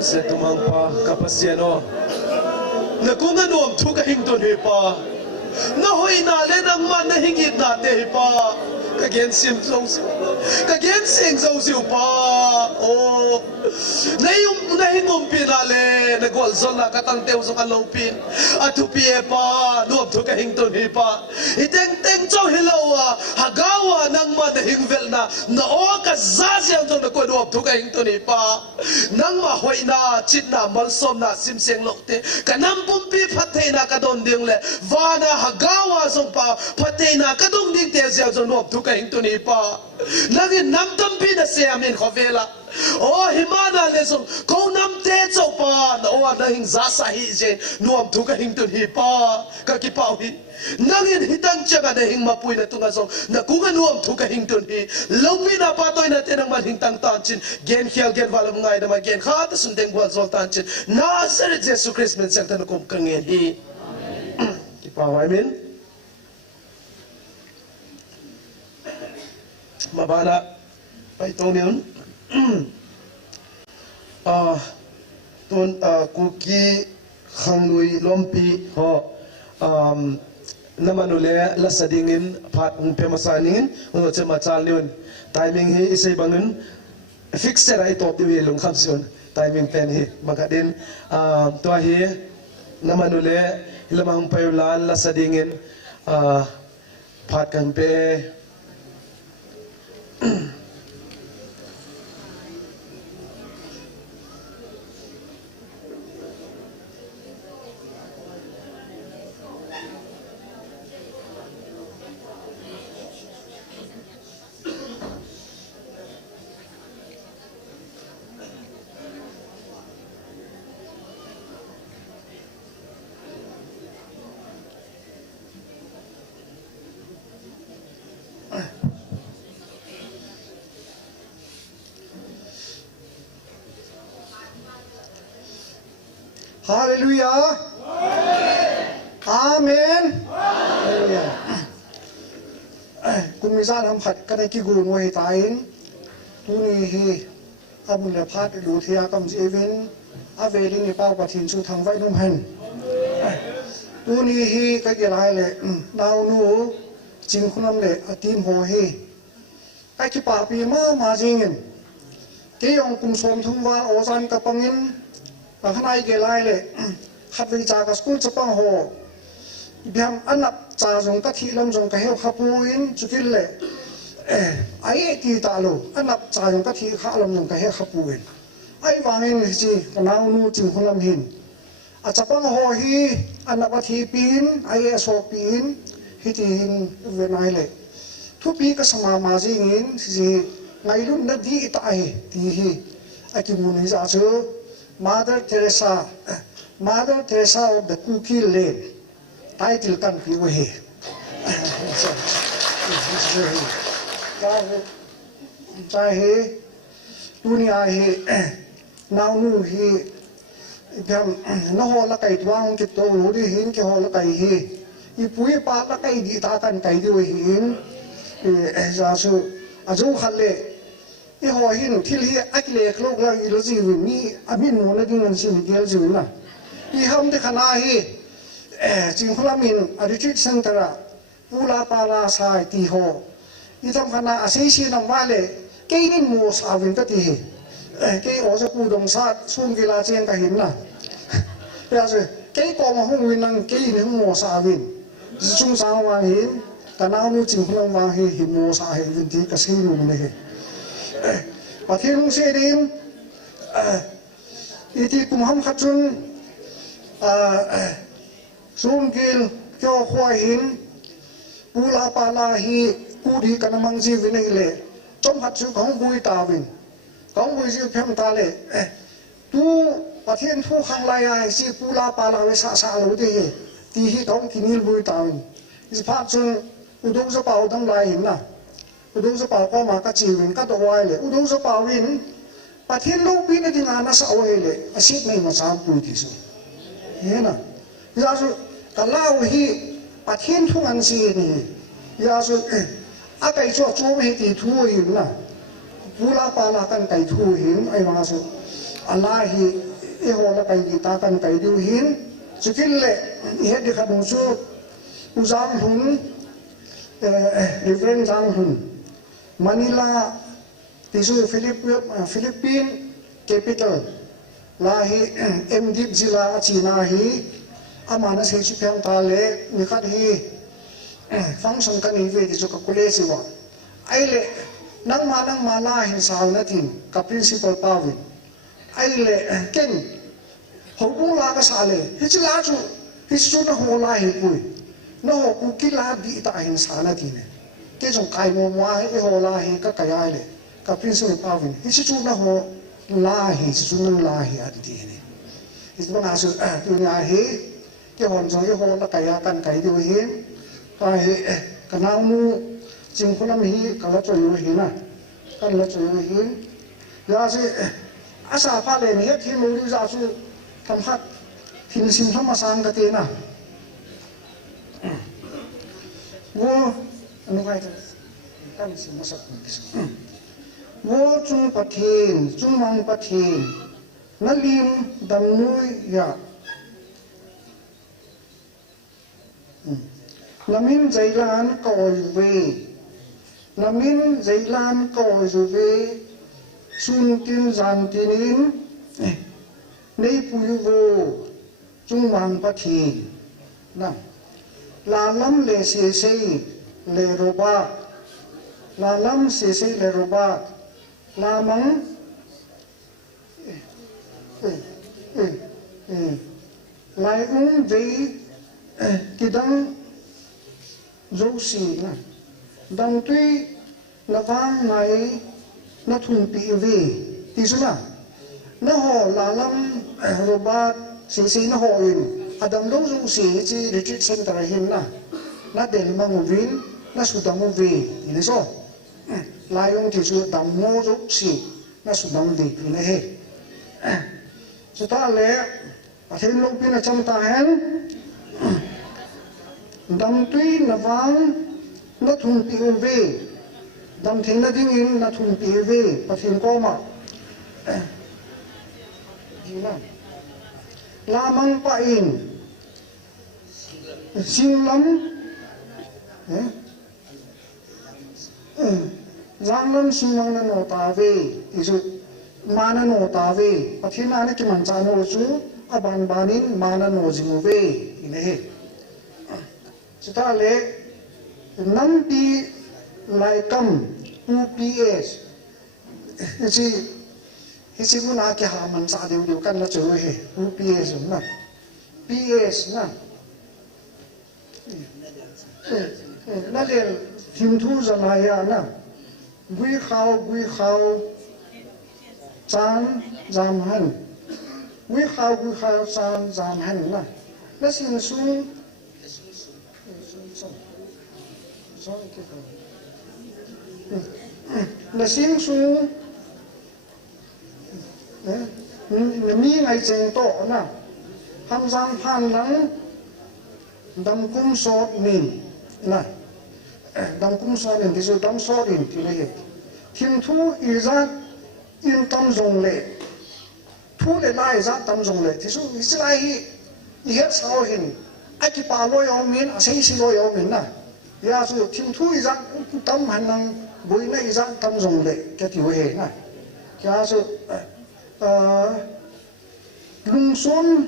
se tumang pa kapasiano na kung ano tu ka hington hi pa na hoy na le nang man na hingit na te hi pa kagyan sim so kagyan sing so pa o na yung nahingom pinale nagwal zon na katang teo so kalopin atu pie pa nuam tu ka hington hi pa iteng teng chow hilawa hagawa nang man na hingvel na o ka zaziang to na ko nuam tu ka hington hi pa nang ma hoy na chit na malsom na simseng lokte kanam pumpi patay na kadon ding le vana hagawa so pa patay na kadong ding te zia so nuam tu ka hington hi pa nangin namtam pi na se amin khovela o himana lesong ko nam te cho pa na o na hing za sa hi je nuam tu ka hing tun hi pa ka ki pau hi nangin hitang chaga na hing mapui na tunga song na kunga nuam tu ka hing tun hi lopi na patoy na tenang man hing tang tan chin gen khial gen walam ngai na ma gen kha ta sun deng gwal zol tan chin Nazareth Jesus Christ men sang tan kom kangen hi ki pau amen mabana pai tong niun ton Kuki Nampi ho namanule lasadingin pat pemasaningin ngo chema chalniun timing hi isay bangun fixer ay top diwilong kamsion timing pen hi magadin to hi namanule ilamang payulan lasadingin pat kan pe Hallelujah. Amen. Hallelujah. Kung minsan ham khat ka ki gun wa hitain tuni hi abun le phat lu thia kam evin aveling ni pau pathin su thang vai num han tuni hi ka ge lai le nau nu jing khunam le atim ho hi ai ki pa pi ma jingin ke yong kum som thum wa ozan ka pangin bang hanai ge lai le khat vi cha ka school chapang ho biam anap cha jong ka thi lam jong ka heu khapuin chukil le ai ti ta lo anap cha jong ka thi kha lam jong ka he khapuin ai wangin chi kanau nu ching khulam hin a chapang ho hi anap a thi pin ai so pin hi ti hin ve nai le thu pi ka sama ma jingin si ngai lu na di ta ai ti hi a ki mun hi za chu Mother Teresa of the Kuki Lane. Title kan pi we. Chahe dunia hi now nu hi biam no ho la kai twang ki to lu di hin ki ho la kai hi I pui pa la kai di ta kan kai di we hin za su azu khalle I ho hin thil hi akle klok la I lo ji mi amin mo na ding an si gel ji na I ham de khana hi jing khulamin a retreat center a pula para sai ti ho I tam khana a sei si nam wale ke nin mo sa win ka ti hi ke o sa pu dong sa sung ki la chen ka hin na ya se ke ko ma hung win nang ke ni mo sa win chung sang wang hin kana nu jing khulam wang hi mo sa hi win ti ka sei lu ne he Pathin se din iti kumham khatun sungkil kyo khwa hin pula pala hi kudi kanamang ji vinai le tom khat chu khong bui ta win khong bui ji phem ta le tu pathin thu khang lai ai si pula pala we sa sa lo de ti hi khong kinil bui ta win is phat chun udong sa pau dam lai hin na udong sa pau ko ma ka chi win ka to wai le udong sa pau win pathin lo pi na dinga na sa wai le asit nei ma sam pu ti so he na ya so kalau hi pathin thung an si ni ya so a kai cho cho me ti thu yin na pula pa la kan kai thu hin ai ma so Allah hi e ho la kai ta kan kai du hin chukin le he de khadung chu uzang hun reverend jang hun Manila tisu Philippine capital la hi MD zila China hi amana se chi phang ta le ni khat hi function kan hi ve ti chu ka kule si wa ai le nang ma la hin sao na tin ka principal pawin ai le ken ho bu la ka sa le hi chi la chu hi chu na ho la hi pui no ho ku ki la bi ta hin sa na tin ke jong kai mo wa e ho la hi ka ka ya le ka principal pawin hi chi chu na ho la hi chi chu na la hi a ti ni hi chu na su tu nya hi ke hon jong e ho la ka ya kan kai du hin ka hi ka na mu jing khulam hi ka la choi hi na kan la choi hi ya se asa pha le ni he thi mu ru za chu tham khat thin sim tham sang ka te na wo anu kai kan sim ma sak ni wo chung pathin chung mang pathin na lim dam nui ya lamin zailan koi ve lamin zailan koi zu ve sun tin zan tinin nei pui wo chung mang pathin na la lam le se se le roba la lam se se le roba la mang lai ve kidang dấu xì na đằng tuy là vang này nó thùng bị về thì sao na nó họ là lâm robot xì nó họ in adam dấu dấu xì chỉ retreat center hin na nó để mà ngủ vin nó sụt đằng ngủ về thì nó sao lại ông thì sụt đằng ngủ dấu xì nó sụt đằng về thì nó hết chúng ta lẽ thêm lúc bên là trong ta hen đam tuy là vang nó thùng tiêu về đam thình là dingin nó thùng tiêu về và thình có mà gì nào la mang pa in xin lắm giang lắm xin lắm nó nổ ta về thì sự mà nó nổ ta về và thình là cái màn cha nổ chú à bàn banin mà nó nổ gì về thì này chúng le Nampi lai kam UPS hisi guna ke ha man sa deu kan la chu he UPS na PS na na le thim thu za la ya na gui khao chan jam han gui khao chan jam han na sin su là xiên su mi ngày chèn tổ na ham giang phan lắng đâm cung sót nìn na đâm cung sót nìn thì rồi đâm sót nìn thì này thiên thu ý ra yên tâm dùng lệ thu lệ lại ra tâm dùng lệ thì số ý lại hết sao hình ai kịp bảo lôi ông miến à xây lôi ông miến na ya su thiên thu ý ra tâm hành năng với này ra tâm dùng lệ cái tiểu hệ này ya su lung xuân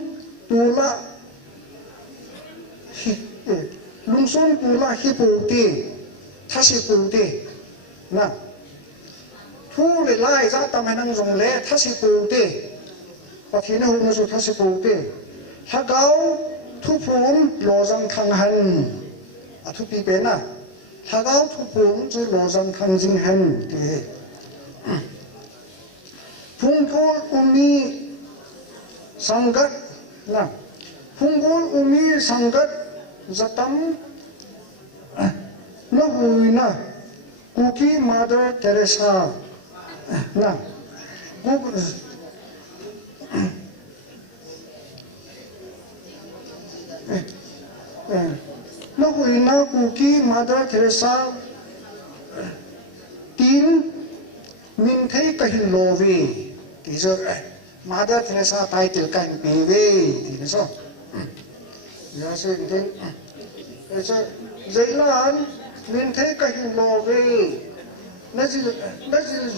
tu la hi bù tê thà si bù tê na thu lệ lại ra tâm hành năng dùng lệ thà si bù tê và thì nó hôm nay su thà si bù tê thà gạo thu phun lò răng thăng hành à thu pi bên à thà gạo thu phun chứ lò răng thăng dinh hành thì phun cô umi sangat na phun cô umi sangat zatam nó hui na Kuki Mother Teresa na nó hui na Kuki Mother Teresa tin mình thấy cái hình lô về thì giờ Mother Teresa title kan PV thì nó sao giờ sẽ đến sẽ dễ lan nên thế cái hình lò về nó chỉ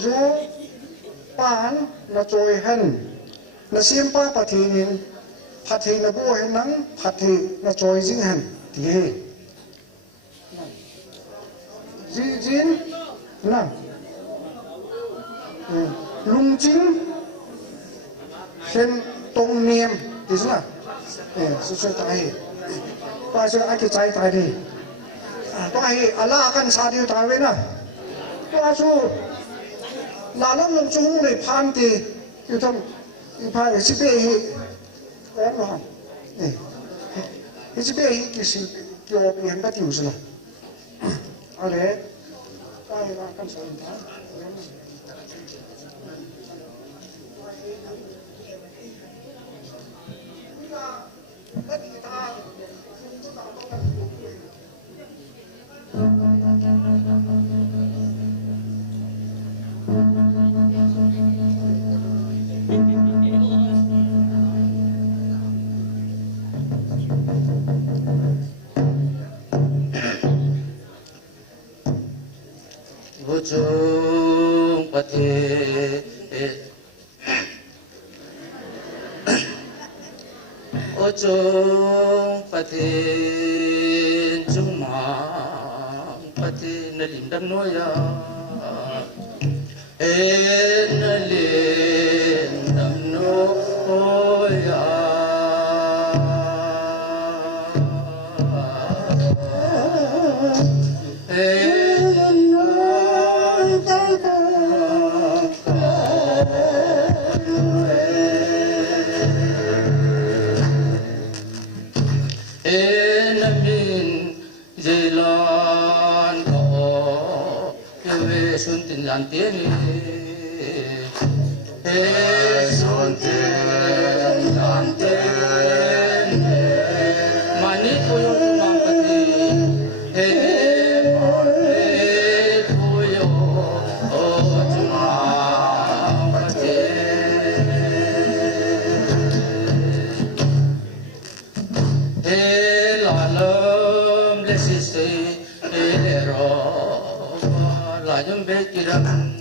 zo pan nó trôi hen nó xiêm pa phát thì nó bùa hen nắng phát thì nó trôi dính hen thì dính nè lung chính hen tông niệm thì sao sự tai ta sẽ ai cái tai đi tai Allah akan sadil tai về nè ta su là lắm lắm chúng này phan thì yêu thông yêu phan để xí bê hi có rồi này xí bê hi thì xí cho biển bắt tiêu rồi ở đấy tai là kan sadil tai Ujung pati ujung pati cuma pati nalim dam noya nalim dam noya suntin lanteni suntin lanteni mani koyo mampati mani koyo mampati lalam lesiste lero Layum bekiram,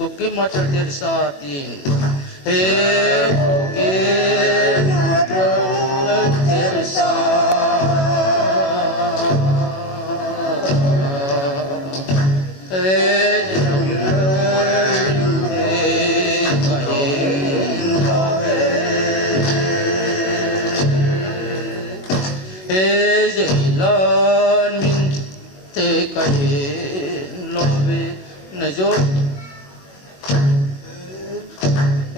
Kuki jo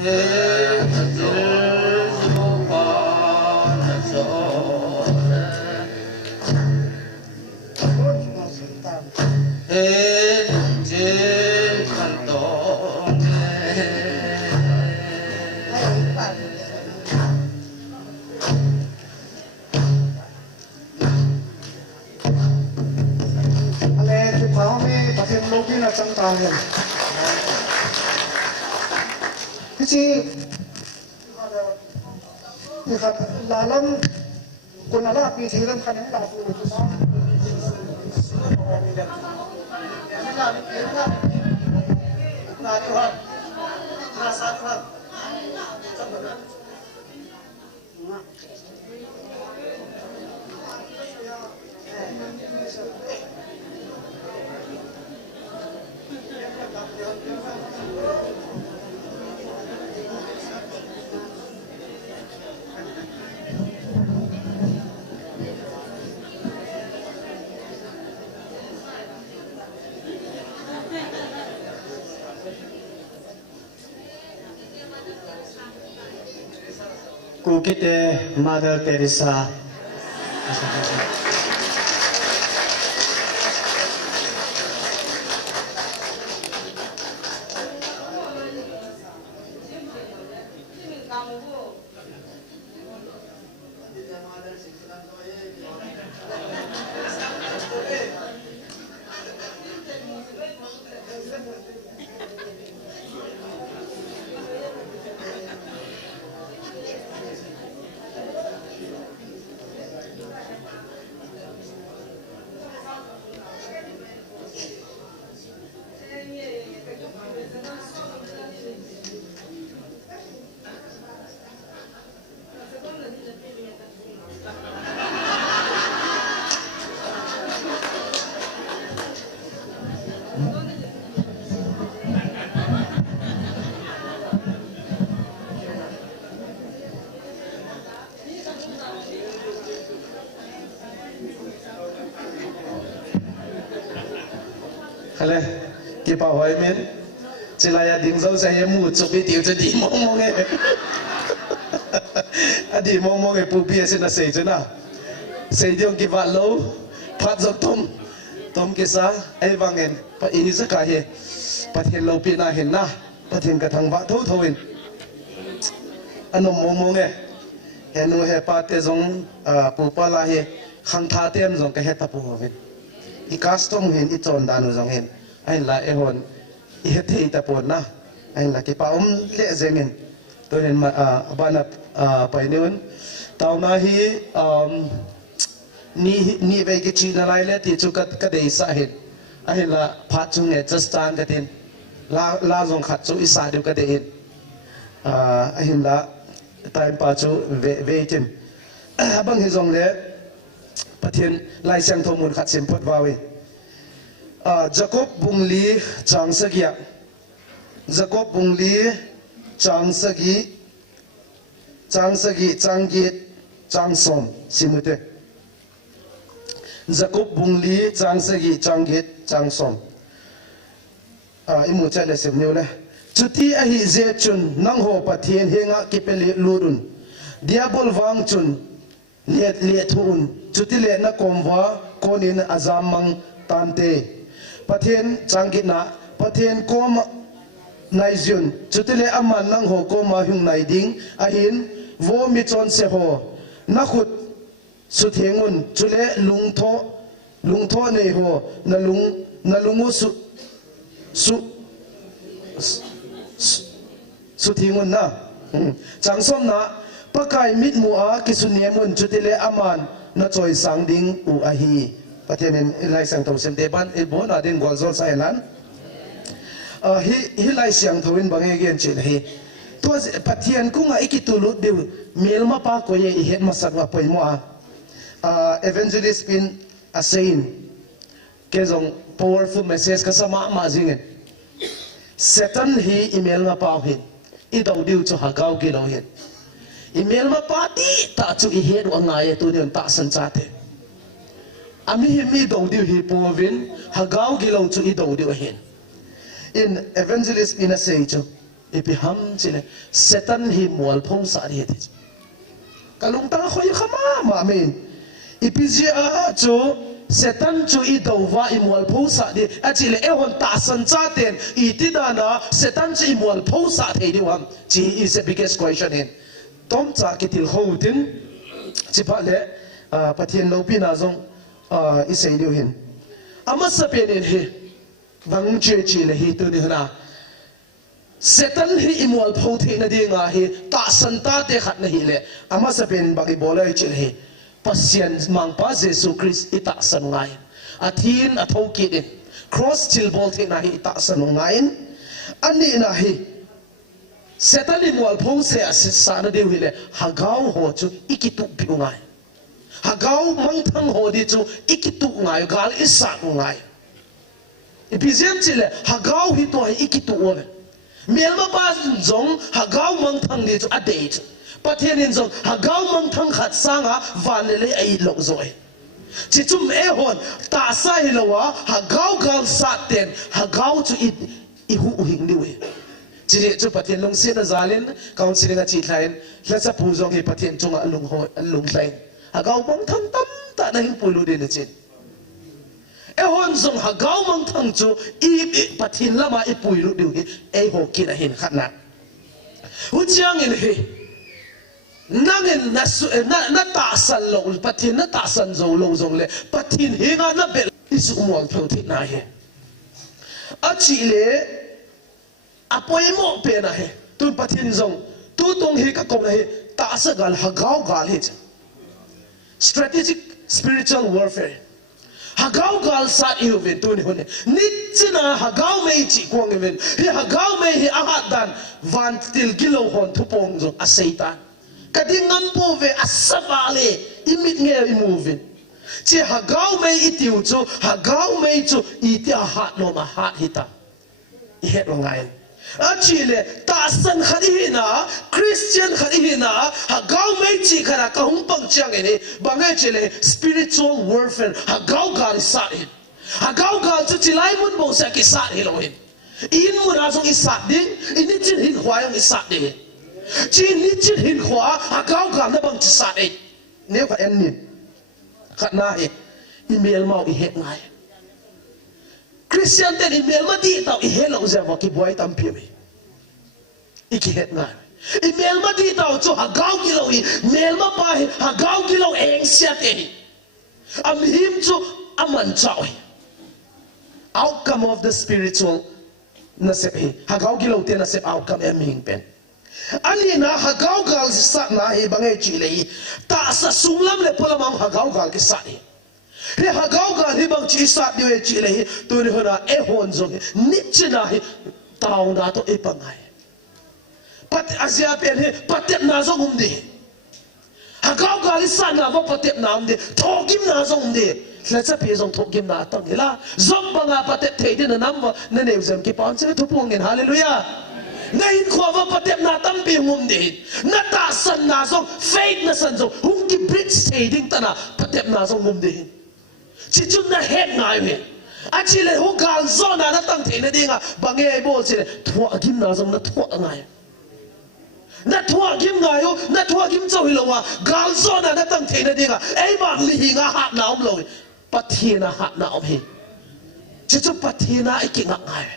he jil jo pa na jo he jil kan tong Pathin logi na chang ta hen kichi ni khat lalam kunala pi thiram khan la pu tu sa Kuki Mother Teresa. Khale ki pa hoi men chilaya ding zo sai mu chu bi tiu chu di mong mong e adi mong mong e pu pi sin na sei chu na sei diong ki va lo phat zok tom ki sa ai wangen pa i za ka he pathen lo pi na hen na pathen ka thang va tho thoin anom mong mong e enu he pa te zong pu pa la he khang tha tem zong ka he ta pu hovin I custom hin I chon danu zong hin ain la e hon I hethei ta pon na ain la ki pa le zengin to hin ma bana paineun tauna hi ni ve ki chi na lai le ti chu ka dei sa hin ain la pha chung e just tan ka tin la zong khat chu isa du ka de hin ain la time pa chu ve tin bang hi zong le pathian lai sang thomun khat sim phot wawi Jacob bungli changsagia Jacob bungli changsagi changgit changsom simute Jacob bungli changsagi changgit changsom imu chale simneu le chuti a hi je chun nang ho pathian henga kipeli lurun diabol wang chun le thun chuti le na komwa konin azamang tante pathian changgitna pathian kom naizun chuti le aman nang ho koma hung naiding ahin vo mi chon se ho na khut suthengun chule lungtho nei ho na lungu suthengun na changsom na pakai mit mua kisunemun chutile aman na choi sangding u ahi pathian lai sang tho sem deban e bona den golzol sailan hi lai siang thoin bange gen chil hi to pathian kunga ikitulu de melma pa ko ye i het masak wa poimo evangelist pin a saying kezong powerful message ka sama ma jingen Satan hi email ma pa hin I dau diu chu hagau ki lo hin email ma pati ta chu I he ro ngai tu dion ta san cha te ami hi mi dau diu hi povin hagau ki lo chu I dau diu hin in evangelist in a say cho ipi ham chile Satan hi mual phong sa ri ti kalung ta khoi khama ma men ipi zia cho Satan cho I dova I mual phong sa di achile e hon ta san cha ten I ti da na Satan chi mual phong sa thei di wam chi is the biggest question in tom cha ki til ho tin chi pa le pathian lo pi na zong I sei diu hin ama sa pen in he bang che chi le hi tu ni na Satan hi imol phau the na dinga hi ta san ta te khat na hi le ama sa pen bagi bolai chi he pasien mang pa Jesus Christ ita san ngai athin athau ki din cross chil bol the na hi ita san ngai ani na hi Satan imol phau se sa na de hi le hagau ho chu ikitu pi ngai hagau mang thang ho di chu ikitu ngai gal isa ngai Ephesians chile hagau hi to hi ikitu ole Melma pas zong hagau mang thang ni chu adate pathianin zong hagau mang thang khat sanga vanele ai lo zoi chi chum e hon ta sa hi lowa hagau gal sa ten hagau chu I hu hing ni we chi chu pathian long se na zalin counseling a chi thlain hla pu zong hi pathian chunga lung ho lung thlain hagau mang thang tam ta na hin pulu de na chin e hon zong hagau mang thang chu I pathin lama I puiru diu hi e ho ki na hin khatna hu chiang in hi nangin na ta san lo pathin na ta san zo lo zong le pathin hi nga na bel isu mol thau thi na he a chi le apoi mo pe na he tu pathin zong tu tong hi ka kom na he ta sa gal hagau gal hi strategic spiritual warfare hagau gal sa iuven tu ni hone nichina hagau mei chi kwang even hi hagau mei hi ahat dan van til kilo hon thupong zo a satan kading ngampo ve asavale imit nge imovin chi hagau mei itiu chu hagau mei chu iti ahat no ma hat hita I het ngai achile ta san khadina Christian khadina hagau mei chi khara ka hum pang chang ni bangai chile spiritual warfare hagau gal sa hin hagau gal chu chilai mun bo sa ki sa hi lo hin in mu ra song I sa ding in chin hin hwai I sa ding chi ni chin hin khwa hagau gal na bang chi sa ei ne fa en ni khatna he email mau I het ngai Christian ten email ma di tao I hello za wa ki boy tam pi me iki het ngai email ma di tao chu hagau ki lo I mail ma pa hi hagau ki lo eng sia te am him chu aman chao outcome of the spiritual na sep hi hagau ki lo te na sep outcome em hing pen ani na hagau gal sa na hi bangai chi le ta sa sunglam le polamang hagau gal ki sa ni he hagau gal hi bang chi sa ni we chi le tu ni hona e hon zong ni china hi TAONA to e pangai pat Asia pen he patep na zong umde hagau gal sa na ba patep na umde thokim na zong umde let's pe zong thokim na tang hila zong banga patep thei din na nam na ne zam ki paun se thupong in hallelujah Ngayon ko ba patep na tampi ngumde na ta san na zong faith na san zong hung ki bridge stading tana patep na zong ngumde chi chum na het ngai we achile hu gal zona na tang the na dinga bange bol chile thua gim na zong na thua ngai na thua gim ngai yo na thua gim chau hi lowa gal zona na tang the na dinga ei bang li hi nga hat na om lo pathina hat na om hi chi chu pathina iki nga ngai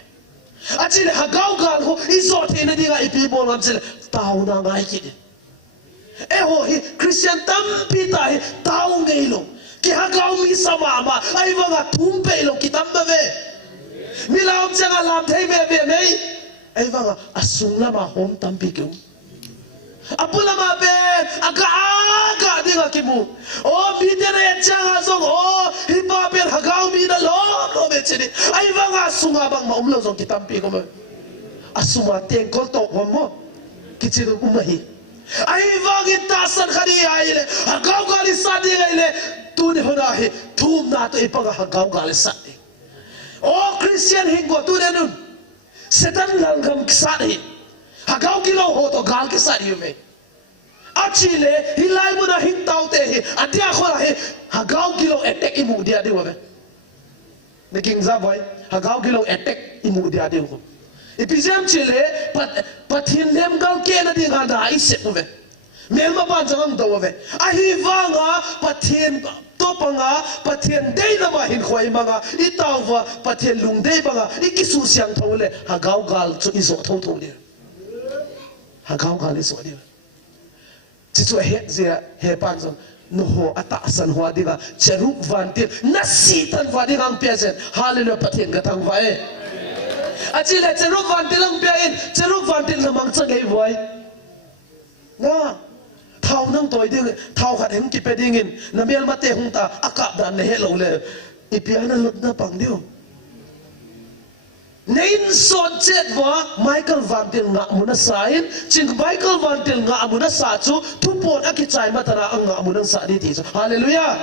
achile hagau gal ho izo the na dinga ipi bol ngam chile TAONA ngai ki e ho hi Christian tampi tai tau ngei lo ki hagau mi sama ma ai wanga thum pe lo ki tam ve mi laum changa lam thei me ve nei ai wanga asung la ma hom tampi ku apula ma be aga dinga ki mu o mi de ne changa song o hi pa be hagau mi na lo be chini ai wanga sunga bang ma umlo song ki tampi ko me asuma ten kol to ko mo ki chi do umahi ai wangi tasan khari ai le hagau gali sa de le tu ne hona he thum na to ipaga hagau gali sa de o Christian hingo tu ne nun Satan langam sa de hagau kilo ho to gal ke sa de me achile hilai mu na hin tau te he adia khola he hagau kilo attack imu dia de wa king za boy hagau kilo attack imu dia dia ko ipizem chile pathin lem gal ke na dinga da ise ko ve melma ban jang do ve ahi wanga pathin topanga pathin dei na ma hin khoi manga itawa pathin lung dei banga ikisu siang thole hagau gal chu izo tho tho dia hagau gal izo dia chichu he pan jong no ata san ho dinga cheruk vantil nasitan vadinga ang piasen hallelujah pathin ka tang vai achile cheruk vantil ang piain cheruk vantil na mang changai voi na thau nang toy ding thau khat hem ki pe dingin na mel mate hung ta akap dan ne hello le ipiana lut na pang dio Nein son jet wa Michael Vantil nga muna sain ching Michael Vantil nga muna sa chu tupon akichai matara ang nga muna sa di ti hallelujah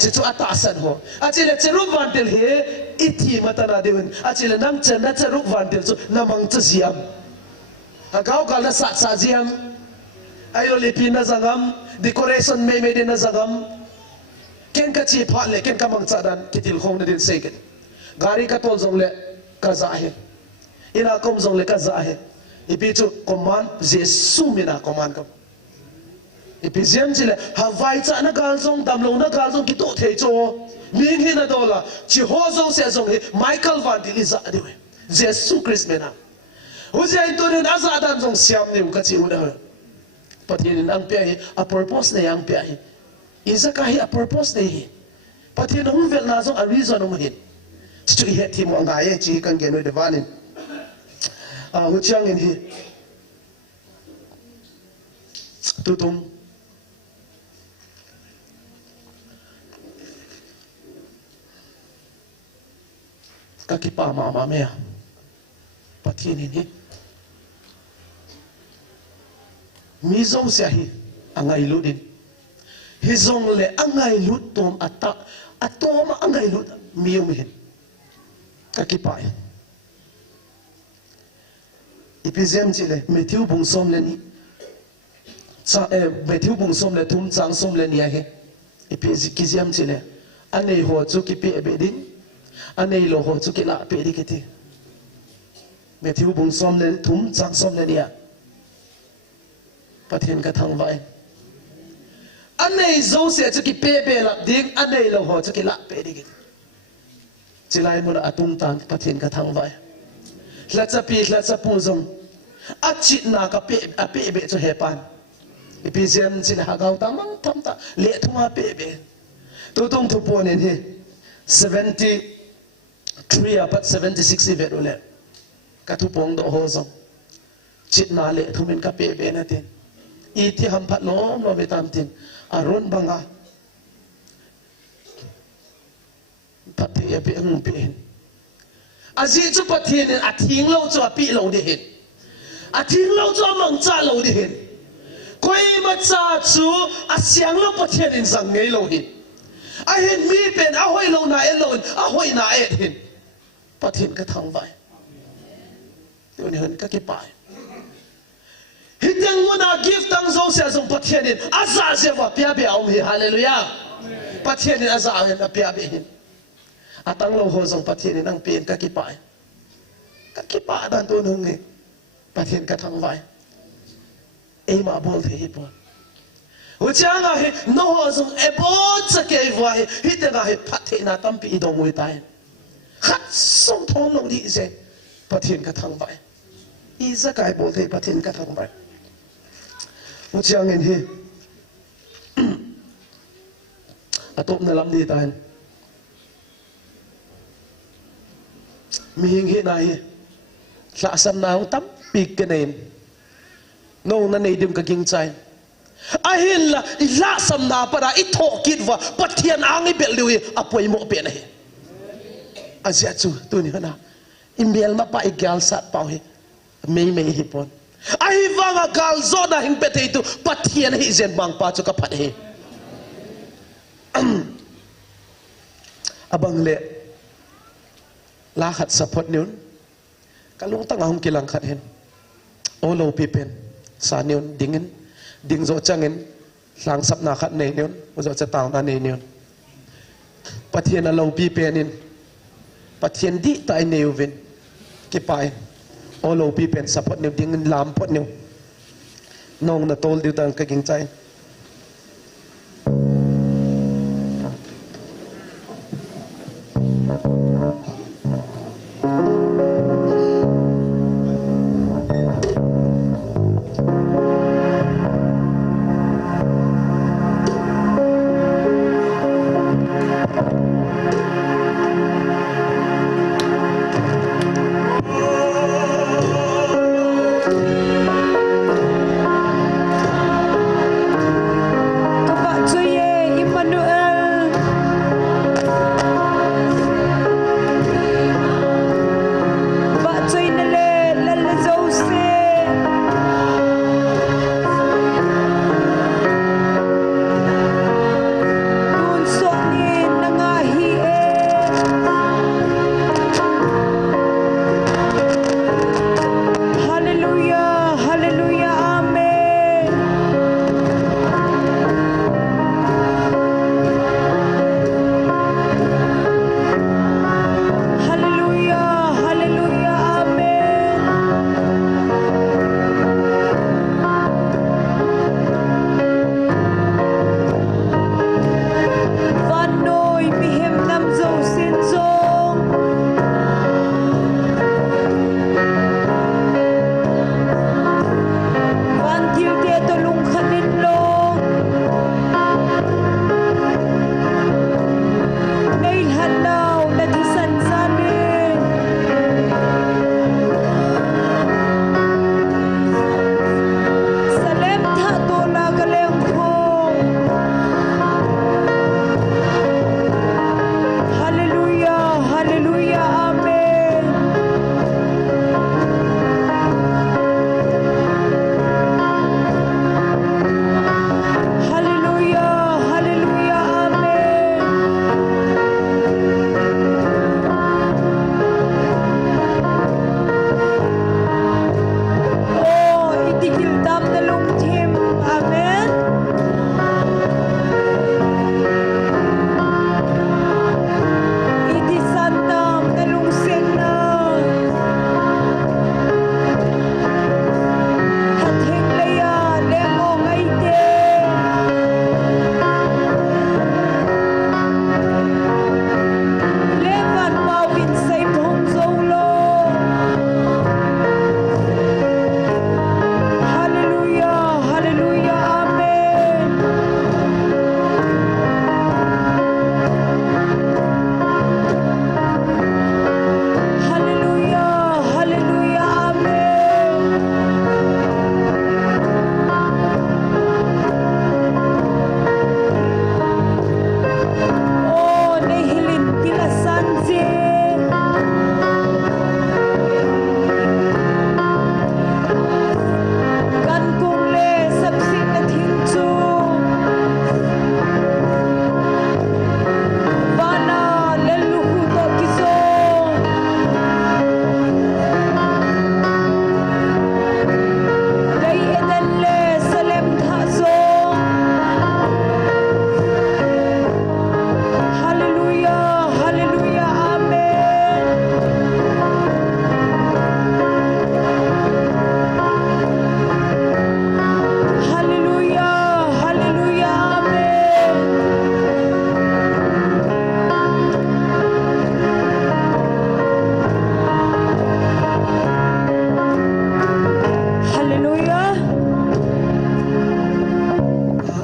chichu atasan ho achile cheru Vantil he ithi matara deun achile nang chen na cheru Vantil chu namang chu siam agau kal na sa jiam ayo lipi na zangam decoration me din na zangam ken ka chi pha le ken ka mang cha dan kitil khong na din seken gari ka tol jong le kaza he ina kom zong le kaza he ipichu command jesu mina command kam ipizem chile hawai cha na gal zong damlo na gal zong kito thei cho ming hi na dola chi ho zong se zong he Michael Vantil iza dewe jesu christ mena hujai to nen aza dan zong siam ni ka chi una pathin ang pia hi a purpose ne yang pia hi iza ka hi a purpose ne hi pathin hu vel na zong a reason mo hin chu he thi mo nga ye chi kan ge no de vanin hu chiang in hi tutum ka ki pa ma me pathin in hi mi zong sia hi angai ludin hi zong le angai lut tom ata atom angai lut mi yum hin kakipai ipizem chile Matthew bung som le ni cha Matthew bung som le thum chang som le ni he ipiz kizem chile anei ho chu ki pe be din anei lo ho chu ki la pe di kiti Matthew bung som le thum chang som le ni ya pathen ka thang vai anei zo se chu ki pe be la ding anei lo ho chu ki la pe di kiti chilai muna atung tan pathin ka thang vai hlatsa pu zong achit na ka pe be cho hepan ipizem chile hagau tamang tamta le thuma pe be tu tung thu pon in he 73 apat 76 ve ole ka thu pong do ho zong chit na le thumin ka pe be na tin I thi ham phat lom lo me tam tin aron banga pathe pe ang pe azi chu pathin a thing lo chu a pi lo de hin a thing lo chu mang cha lo de hin koi ma cha chu a siang lo pathin in sang ngei lo hin a hin mi pen a hoi lo na e lo a hoi na e hin pathin ka thang vai tu ni hen ka ki pai hitang mo na gift tang zo se zong pathin in aza se wa pia be om hi hallelujah pathin in aza hen a pia be hin atang lo ho zong pathin nang pen ka ki pa dan tu nung nge pathin ka thang vai e ma bol the hi po u chang a he no ho zong e bo cha ke vai hi te ga he pathin na tam pi dong wi tai khat song thong lo li se pathin ka thang vai I za kai bol the pathin ka thang vai u chang en hi atop na lam di tai mi hing hi na hi la sam na tam pi ke nen no na nei dim ka king chai a hin la sam na para I tho kit wa pathian ang I bel dewi apoi mo pe na hi azia chu tu ni na imbel ma pa I gal sat pau hi me hi pon a hi wanga gal zo na hing pe te tu pathian hi zen bang pa chu ka phat hi abang le la khat support niun kalung tang ahum kilang khat hen olo pipen sa niun ding zo changin lang sap na khat nei niun zo cha taw na nei niun pathian a lo pipen in pathian di tai neuvin ki pai olo pi pen support new ding lam pot new nong na tol diu tang ka ging chai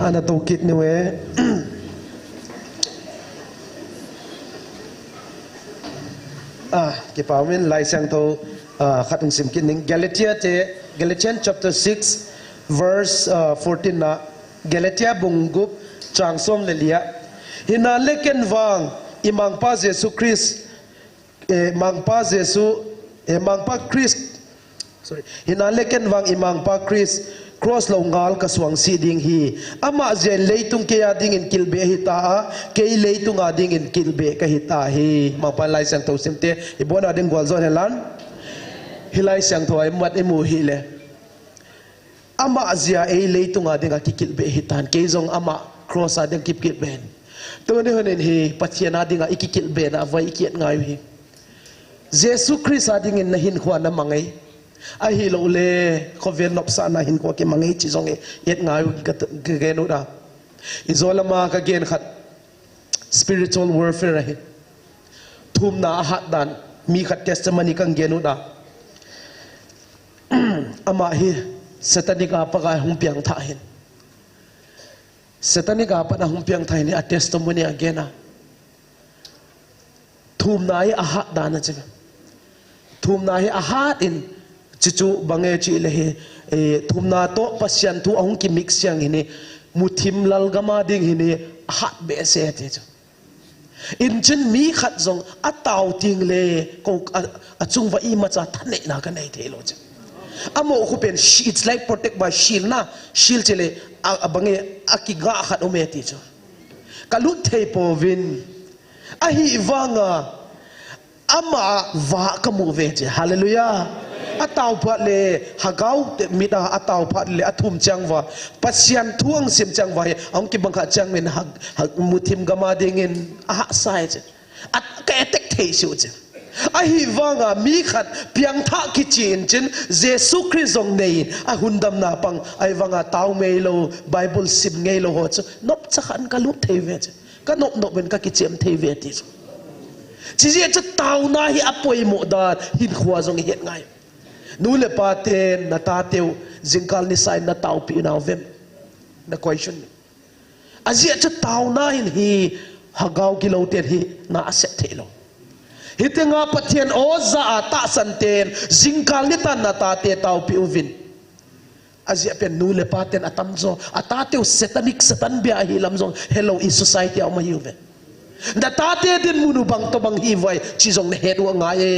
ana to kit ni we ke pawin lai sang to khatung sim kin ning Galatians chapter 6 verse 14 na Galatia bungup changsom lelia hina leken wang imang pa Jesus Christ mang pa Jesus mang pa Christ sorry hina leken wang imang pa Christ cross lo ngal ka suang siding hi ama zen leitung ke ading in kilbe hita ke leitung ading in kilbe ka hita hi mapalai sang to simte ibona ading gwalzon helan hilai sang to ai mat emu hile ama azia e leitung ading ka kilbe hitan ke zong ama cross ading kip ben to ne honen hi pathian ading ikikilbe na vai kiet ngai hi Jesus Christ ading in na hin khwa na mangai a hi lo le khoven nop sa na hin khwa ke mangai chi zong yet ngai ge no da izola ma ka gen khat spiritual warfare hi thum na hat dan mi khat testimony kang ge no da ama hi satanic apa ka hum piang tha hin satanic apa na hum piang tha ni a testimony again a thum na hi a hat dan na che thum na hi a hat in chichu bange chi le he thum na to pasyan thu ahung ki mix yang hi ni muthim lal gama ding hi ni hat be se te chu in chen mi khat zong a taw ting le ko a chung wa i ma cha thane na ka nei the lo chu amo khu pen it's like protect by shield na shield chele a bange akiga khat o me ti chu kalut thei po vin a hi wanga ama va ka mu ve che hallelujah ataw phat le hagau mi da ataw phat le athum changwa pasyan thuang sim changwa ong ki bangkha changmen muthim gama dingin a sai che at ka etek thei su che a hi wanga mi khat piang tha ki chin chin Jesus Christ ong nei a hundam na pang ai wanga taw mei lo Bible sim ngei lo ho chu nop cha khan ka lut thei ve che ka nop nop ben ka ki chem thei ve ti chi je cha taw na hi apoi mo da hin khwa zong het ngai nu le pa ten na ta teu jingkal ni sai na taw pi na vem na question azia cha taw na hin hi hagau ki lo ten hi na aset thelo hitenga pathian oza ata santen jingkal ni tan na ta te taw pi uvin azia pen nu le pa ten atam zo ata teu satanic satan bia hi lam zong hello in society au ma hi ve da ta te din munu bang to bang hi vai chi zong ne hedu nga e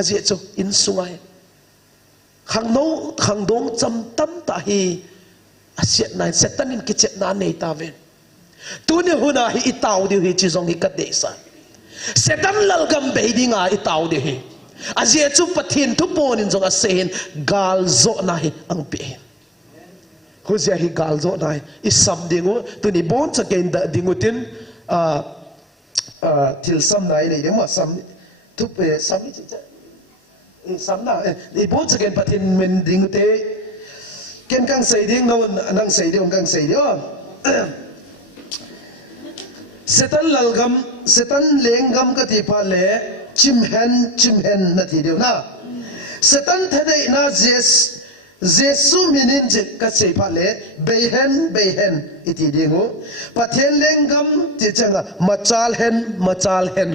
azia chu in sungai khang dong cham tam ta hi asiat nai setanin kichet na nei ta ven tu ne huna hi itaw di hi chi zong hi kat de sa setan lal gam be dinga itaw di hi azia chu pathin thu pon in zong a sen gal zo na hi ang pe hu zia hi gal zo na hi sam dingu tu ni bon cha ken da dingu tin til sam nai le ma sam tu pe sam ni cha sam na i bon cha ken pathin men ding te ken kang sei ding no nang sei ding kang sei dio setan lalgam setan lenggam ka ti pha le chim hen na ti dio na setan thadei na jesu minin je ka sei pha le behen iti dingu pathen lenggam ti changa machal hen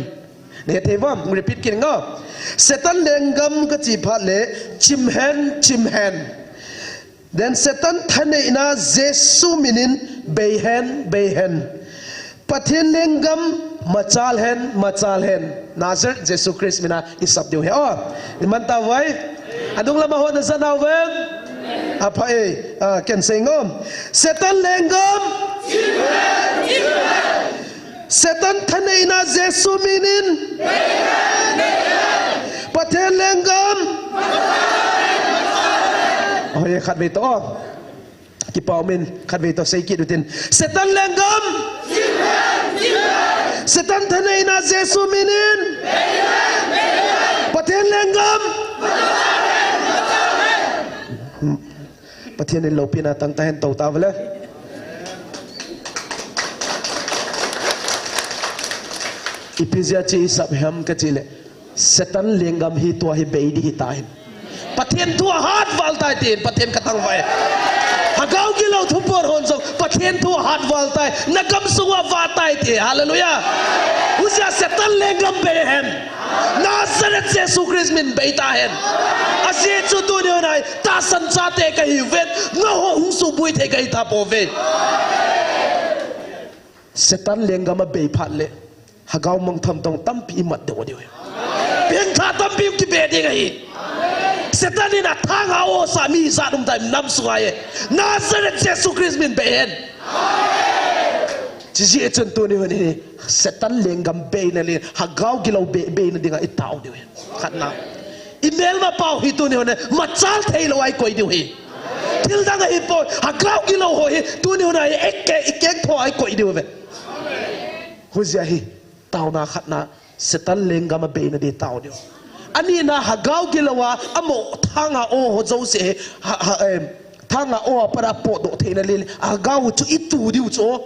ne thewam repeat kin nga setan lenggam ka ti pha le chim hen then setan thane ina jesu minin behen pathen lenggam machal hen nazar jesu Christ mina isap dio he man ta vai adung lama ho na sanaw wen apa ken singom setan lenggam setan thane ina jesu minin pathen lenggam ye khat ve to ki pau min khat ve to sei ki dutin setan lenggam setan thane ina jesu minin pathen lenggam pathen in lo pina tang ta hen to ta vale ipizia chi sab ham ka chile setan lenggam hi to hi beidi hi ta hin pathen tu hat wal tai tin pathen katang vai hagau gi lo thupor hon so pathen tu hat wal tai nakam suwa wa tai te hallelujah usia setan lenggam behen Nazareth Jesus Christ min beita hen asie chu tu ne nai ta san cha te ka hi vet no ho hu su bui te ka ta po ve setan lenggam be phat le hagau mong tham tong tam pi mat de odi ben kha tam pi ki be de ga hi setan ina thang ha o sa mi sa dum tai nam suaye Nazareth Jesus Christ min behen chỉ dễ chân tôi này này setan lenggam be na le hagau gilau be na dinga itaw de khat na email ma pau hi tu ne ma chal thei lo ai koi de hi til dang hi po hagau gilau ho hi tu ne na ek tho ai koi de ve hu zia hi taw na khat na setan lenggam be na de taw de ani na hagau gilawa amo thanga o ho zo se thanga o para po do theina le hagau chu itu diu cho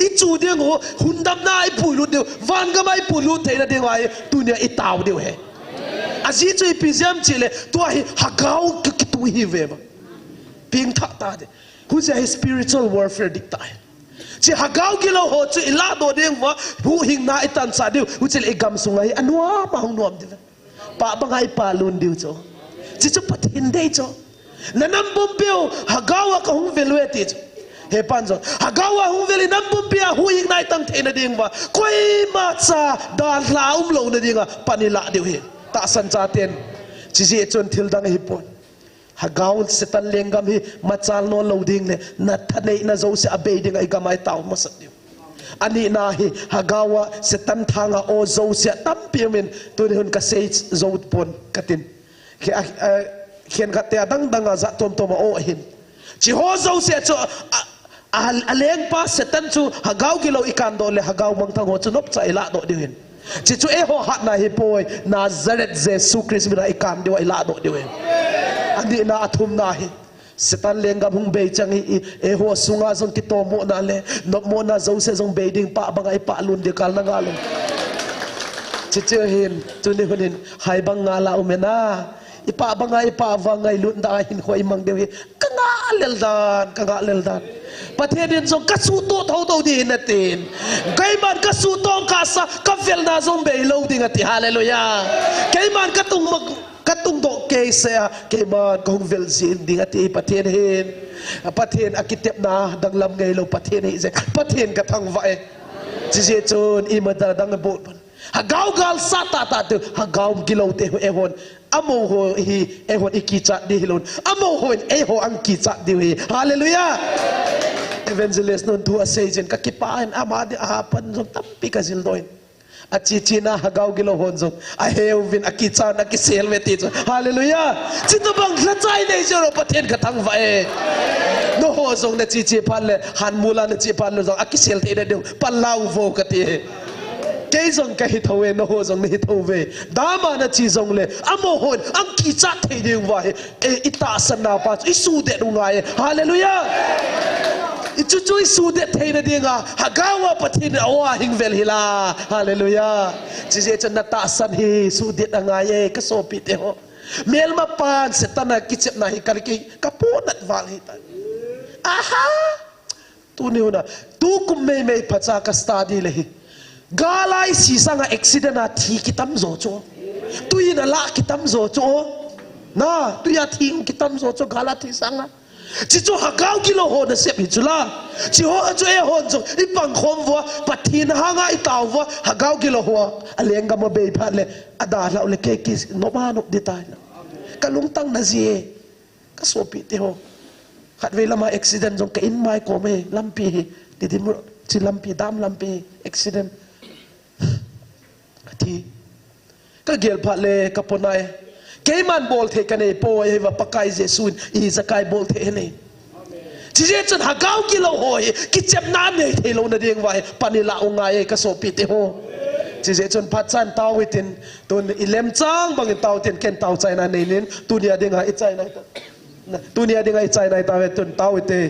itu dia ngo hundam na ai pulu diu van ga mai pulu theina de wai tunia itau diu he azi chu ipizam chile to hi hagau ki tu hi ve ba ping tha ta de who's a spiritual warfare dikta chi hagau gilo ho chu ila do ding wa hu hing na itan sa diu hu chil egam sungai anwa ma hung nom diu pa bangai pa lun diu cho chi chu pathin dei cho nanam bum pio hagau ka hung velweti he panzo hagau hung veli nam bum pia hu hing na itang thena ding wa koi ma cha dan la lo na dinga panila diu he ta san cha ten chi ji chon thil dang hi pon hagau setan lengam hi machal no loading le na thanei na zo se abe ding ai gamai taw masat diu ani na hi hagawa setan thanga o zo se tam pimen tu hun ka sei zo pon katin khian ka te dang dang za tom tom o hin chi ho zo se cho aleng pa setan chu hagau gilo ikan do le hagau mang thang ho chu nop chai la do diu hin chi chu e ho hat na hi poi Nazareth Jesu Christ mina ikan diu ai la do diu hin andi na athum na hi setan lengam hung be changi e ho sunga jong ki to mo na le no mo na zo se jong be ding pa bangai pa lun de kal na nga lo chiche hin tu ni hunin hai bang nga la umena ipa bangai pa wangai lun da hin khoi mang de ka nga lel dan pathe din jong ka su to tho to di na tin kai man ka su tong ka sa ka vel na jong be lo ding ati hallelujah kai man ka tung mag katung do ke sa ke man kong vel zin ding ati pathen hin pathen akitep na dang lam ngai lo pathen hi je pathen ka thang vai ji je chon i ma da dang bo hagau gal sata ta tu hagau gilo te ehon amo ho hi ehon ikicha di hilon amo ho eho ang kicha di hi hallelujah evangelist non tu asejen ka kipaen amade apan jom tapi ka zildoin Achina hagau gilo honzo I have been akicha na kisel meti hallelujah chito bang lachai nei jero pathen ka thang vae no ho zong na chi palle han mula na chi palle zong akisel te de palau vo ka te ke zong ka hi thowe no ho zong ni thowe dama na chi zong le amo hon ang kicha te de vae e ita sana pa isu de ngai hallelujah itu cuy sudet thayna dinga hagawa pathin awa hingvel hila hallelujah chije chana ta san hi sudet angaye ka sopi te ho melma pan setana kichep na hi kalki kaponat wal hi ta aha tu ni una tu kum me phacha ka study le hi galai si sanga accident a thi kitam zo cho tu ina la kitam zo cho na tu ya thing kitam zo cho gala thi sanga chicho hagau kilo ho na sep hichula chi ho ajo e ho jo ipang khom wa pathin hanga itaw wa hagau kilo ho alenga mo be phatle ada la le ke ki no ma no ditai kalung tang na ji ka sopi te ho khat ve lama accident jong ka in mai ko me lampi ti di chi lampi dam lampi accident ti ka gel phatle ka ponai Kaiman bol the kane po e va pakai jesun I zakai bol the ne chije chan hagau kilo hoi kichep na ne thelo na ding vai panila ungai ka sopi te ho chije chan phatchan taw witin ton ilem chang bang taw ten ken taw chaina nei nin tunia dinga I chaina ta tunia dinga I chaina ta ve ton taw te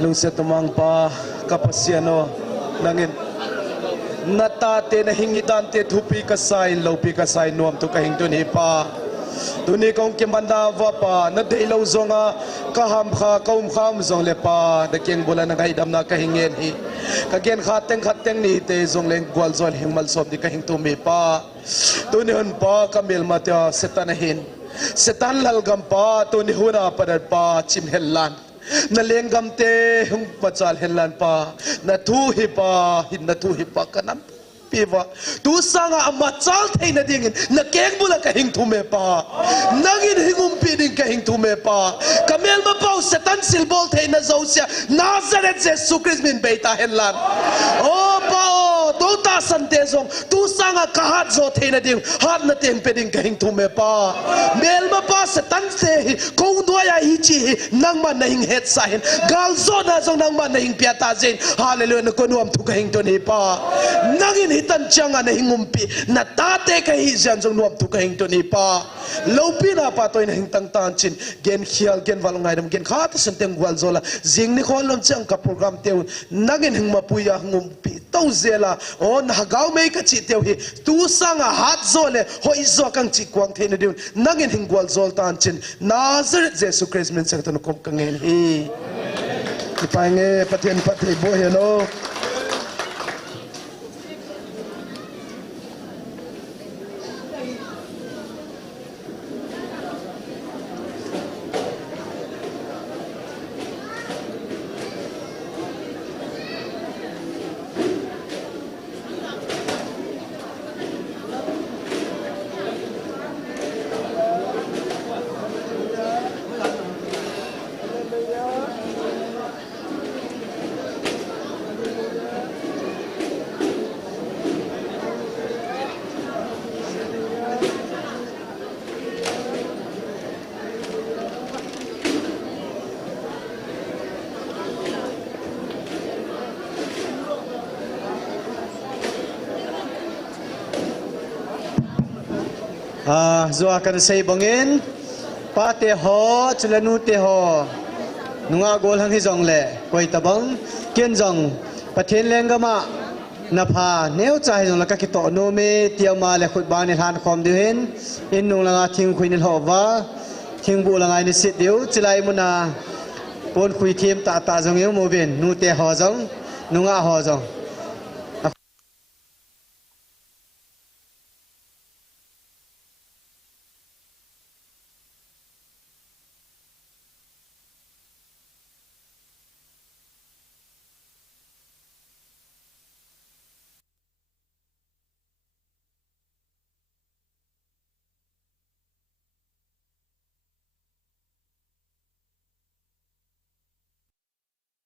lung se tumang pa kapasiano nangin natate na hingidan te thupi kasai lopi kasai nuam tu kahing tu ni pa tuni kong kimanda va pa na deilo zonga kaham kha kaum kham zong le pa da keng bola na gaidam na kahingen hi kagen khateng ni te zong leng gwal zol hingmal sob di kahing tu mi pa tuni hun pa kamel matya setan hin setan lal gam pa tuni huna padar pa chim hellan na lenggam te hung pachal helan pa na thu hi pa kanam piwa tu sanga amachal theina dingin na keng bula ka hing thume pa nangin hingum pi ding ka hing thume pa kamel ma pau setan silbol theina zausia Nazareth Jesus Christ min beita helan o pa to ta sante zong tu sanga kahat zo theina ding hat na teng pe ding ka hing thume pa mel ma pa setan se ko doya hi chi nang man na hing het sahin gal zo na zong nang man na hing piata zen hallelujah na ko nuam thu ka hing to ni pa nangin hitan changa na hingumpi na tate ka hi jan jong nuam tu ka hing to ni pa lopi na pa toy na hing tang tan chin gen khial gen walungai dam gen kha ta senteng gwal zola jing ni khol lam chang ka program teu nagin hing mapuya ngumpi to zela on hagaw me ka chi teu hi tu sanga hat zole ho izo kang chi kwang thein diun nagin hing gwal zol tan chin Nazareth Jesus Christ min sa tan kom kangen hi ipange pathen pathe bo hello zo akan say bangin pate ho chulanu te ho nunga gol hang hi jong le koi tabang ken jong pathen lengama na pha neu chai jong la ka ki to no me tiama le khut ba ni han khom de hen in nung langa thing khuin ho wa thing bu langa ni sit deu chilai muna pon khui them ta jong eu mo ben nu te ho jong nunga ho jong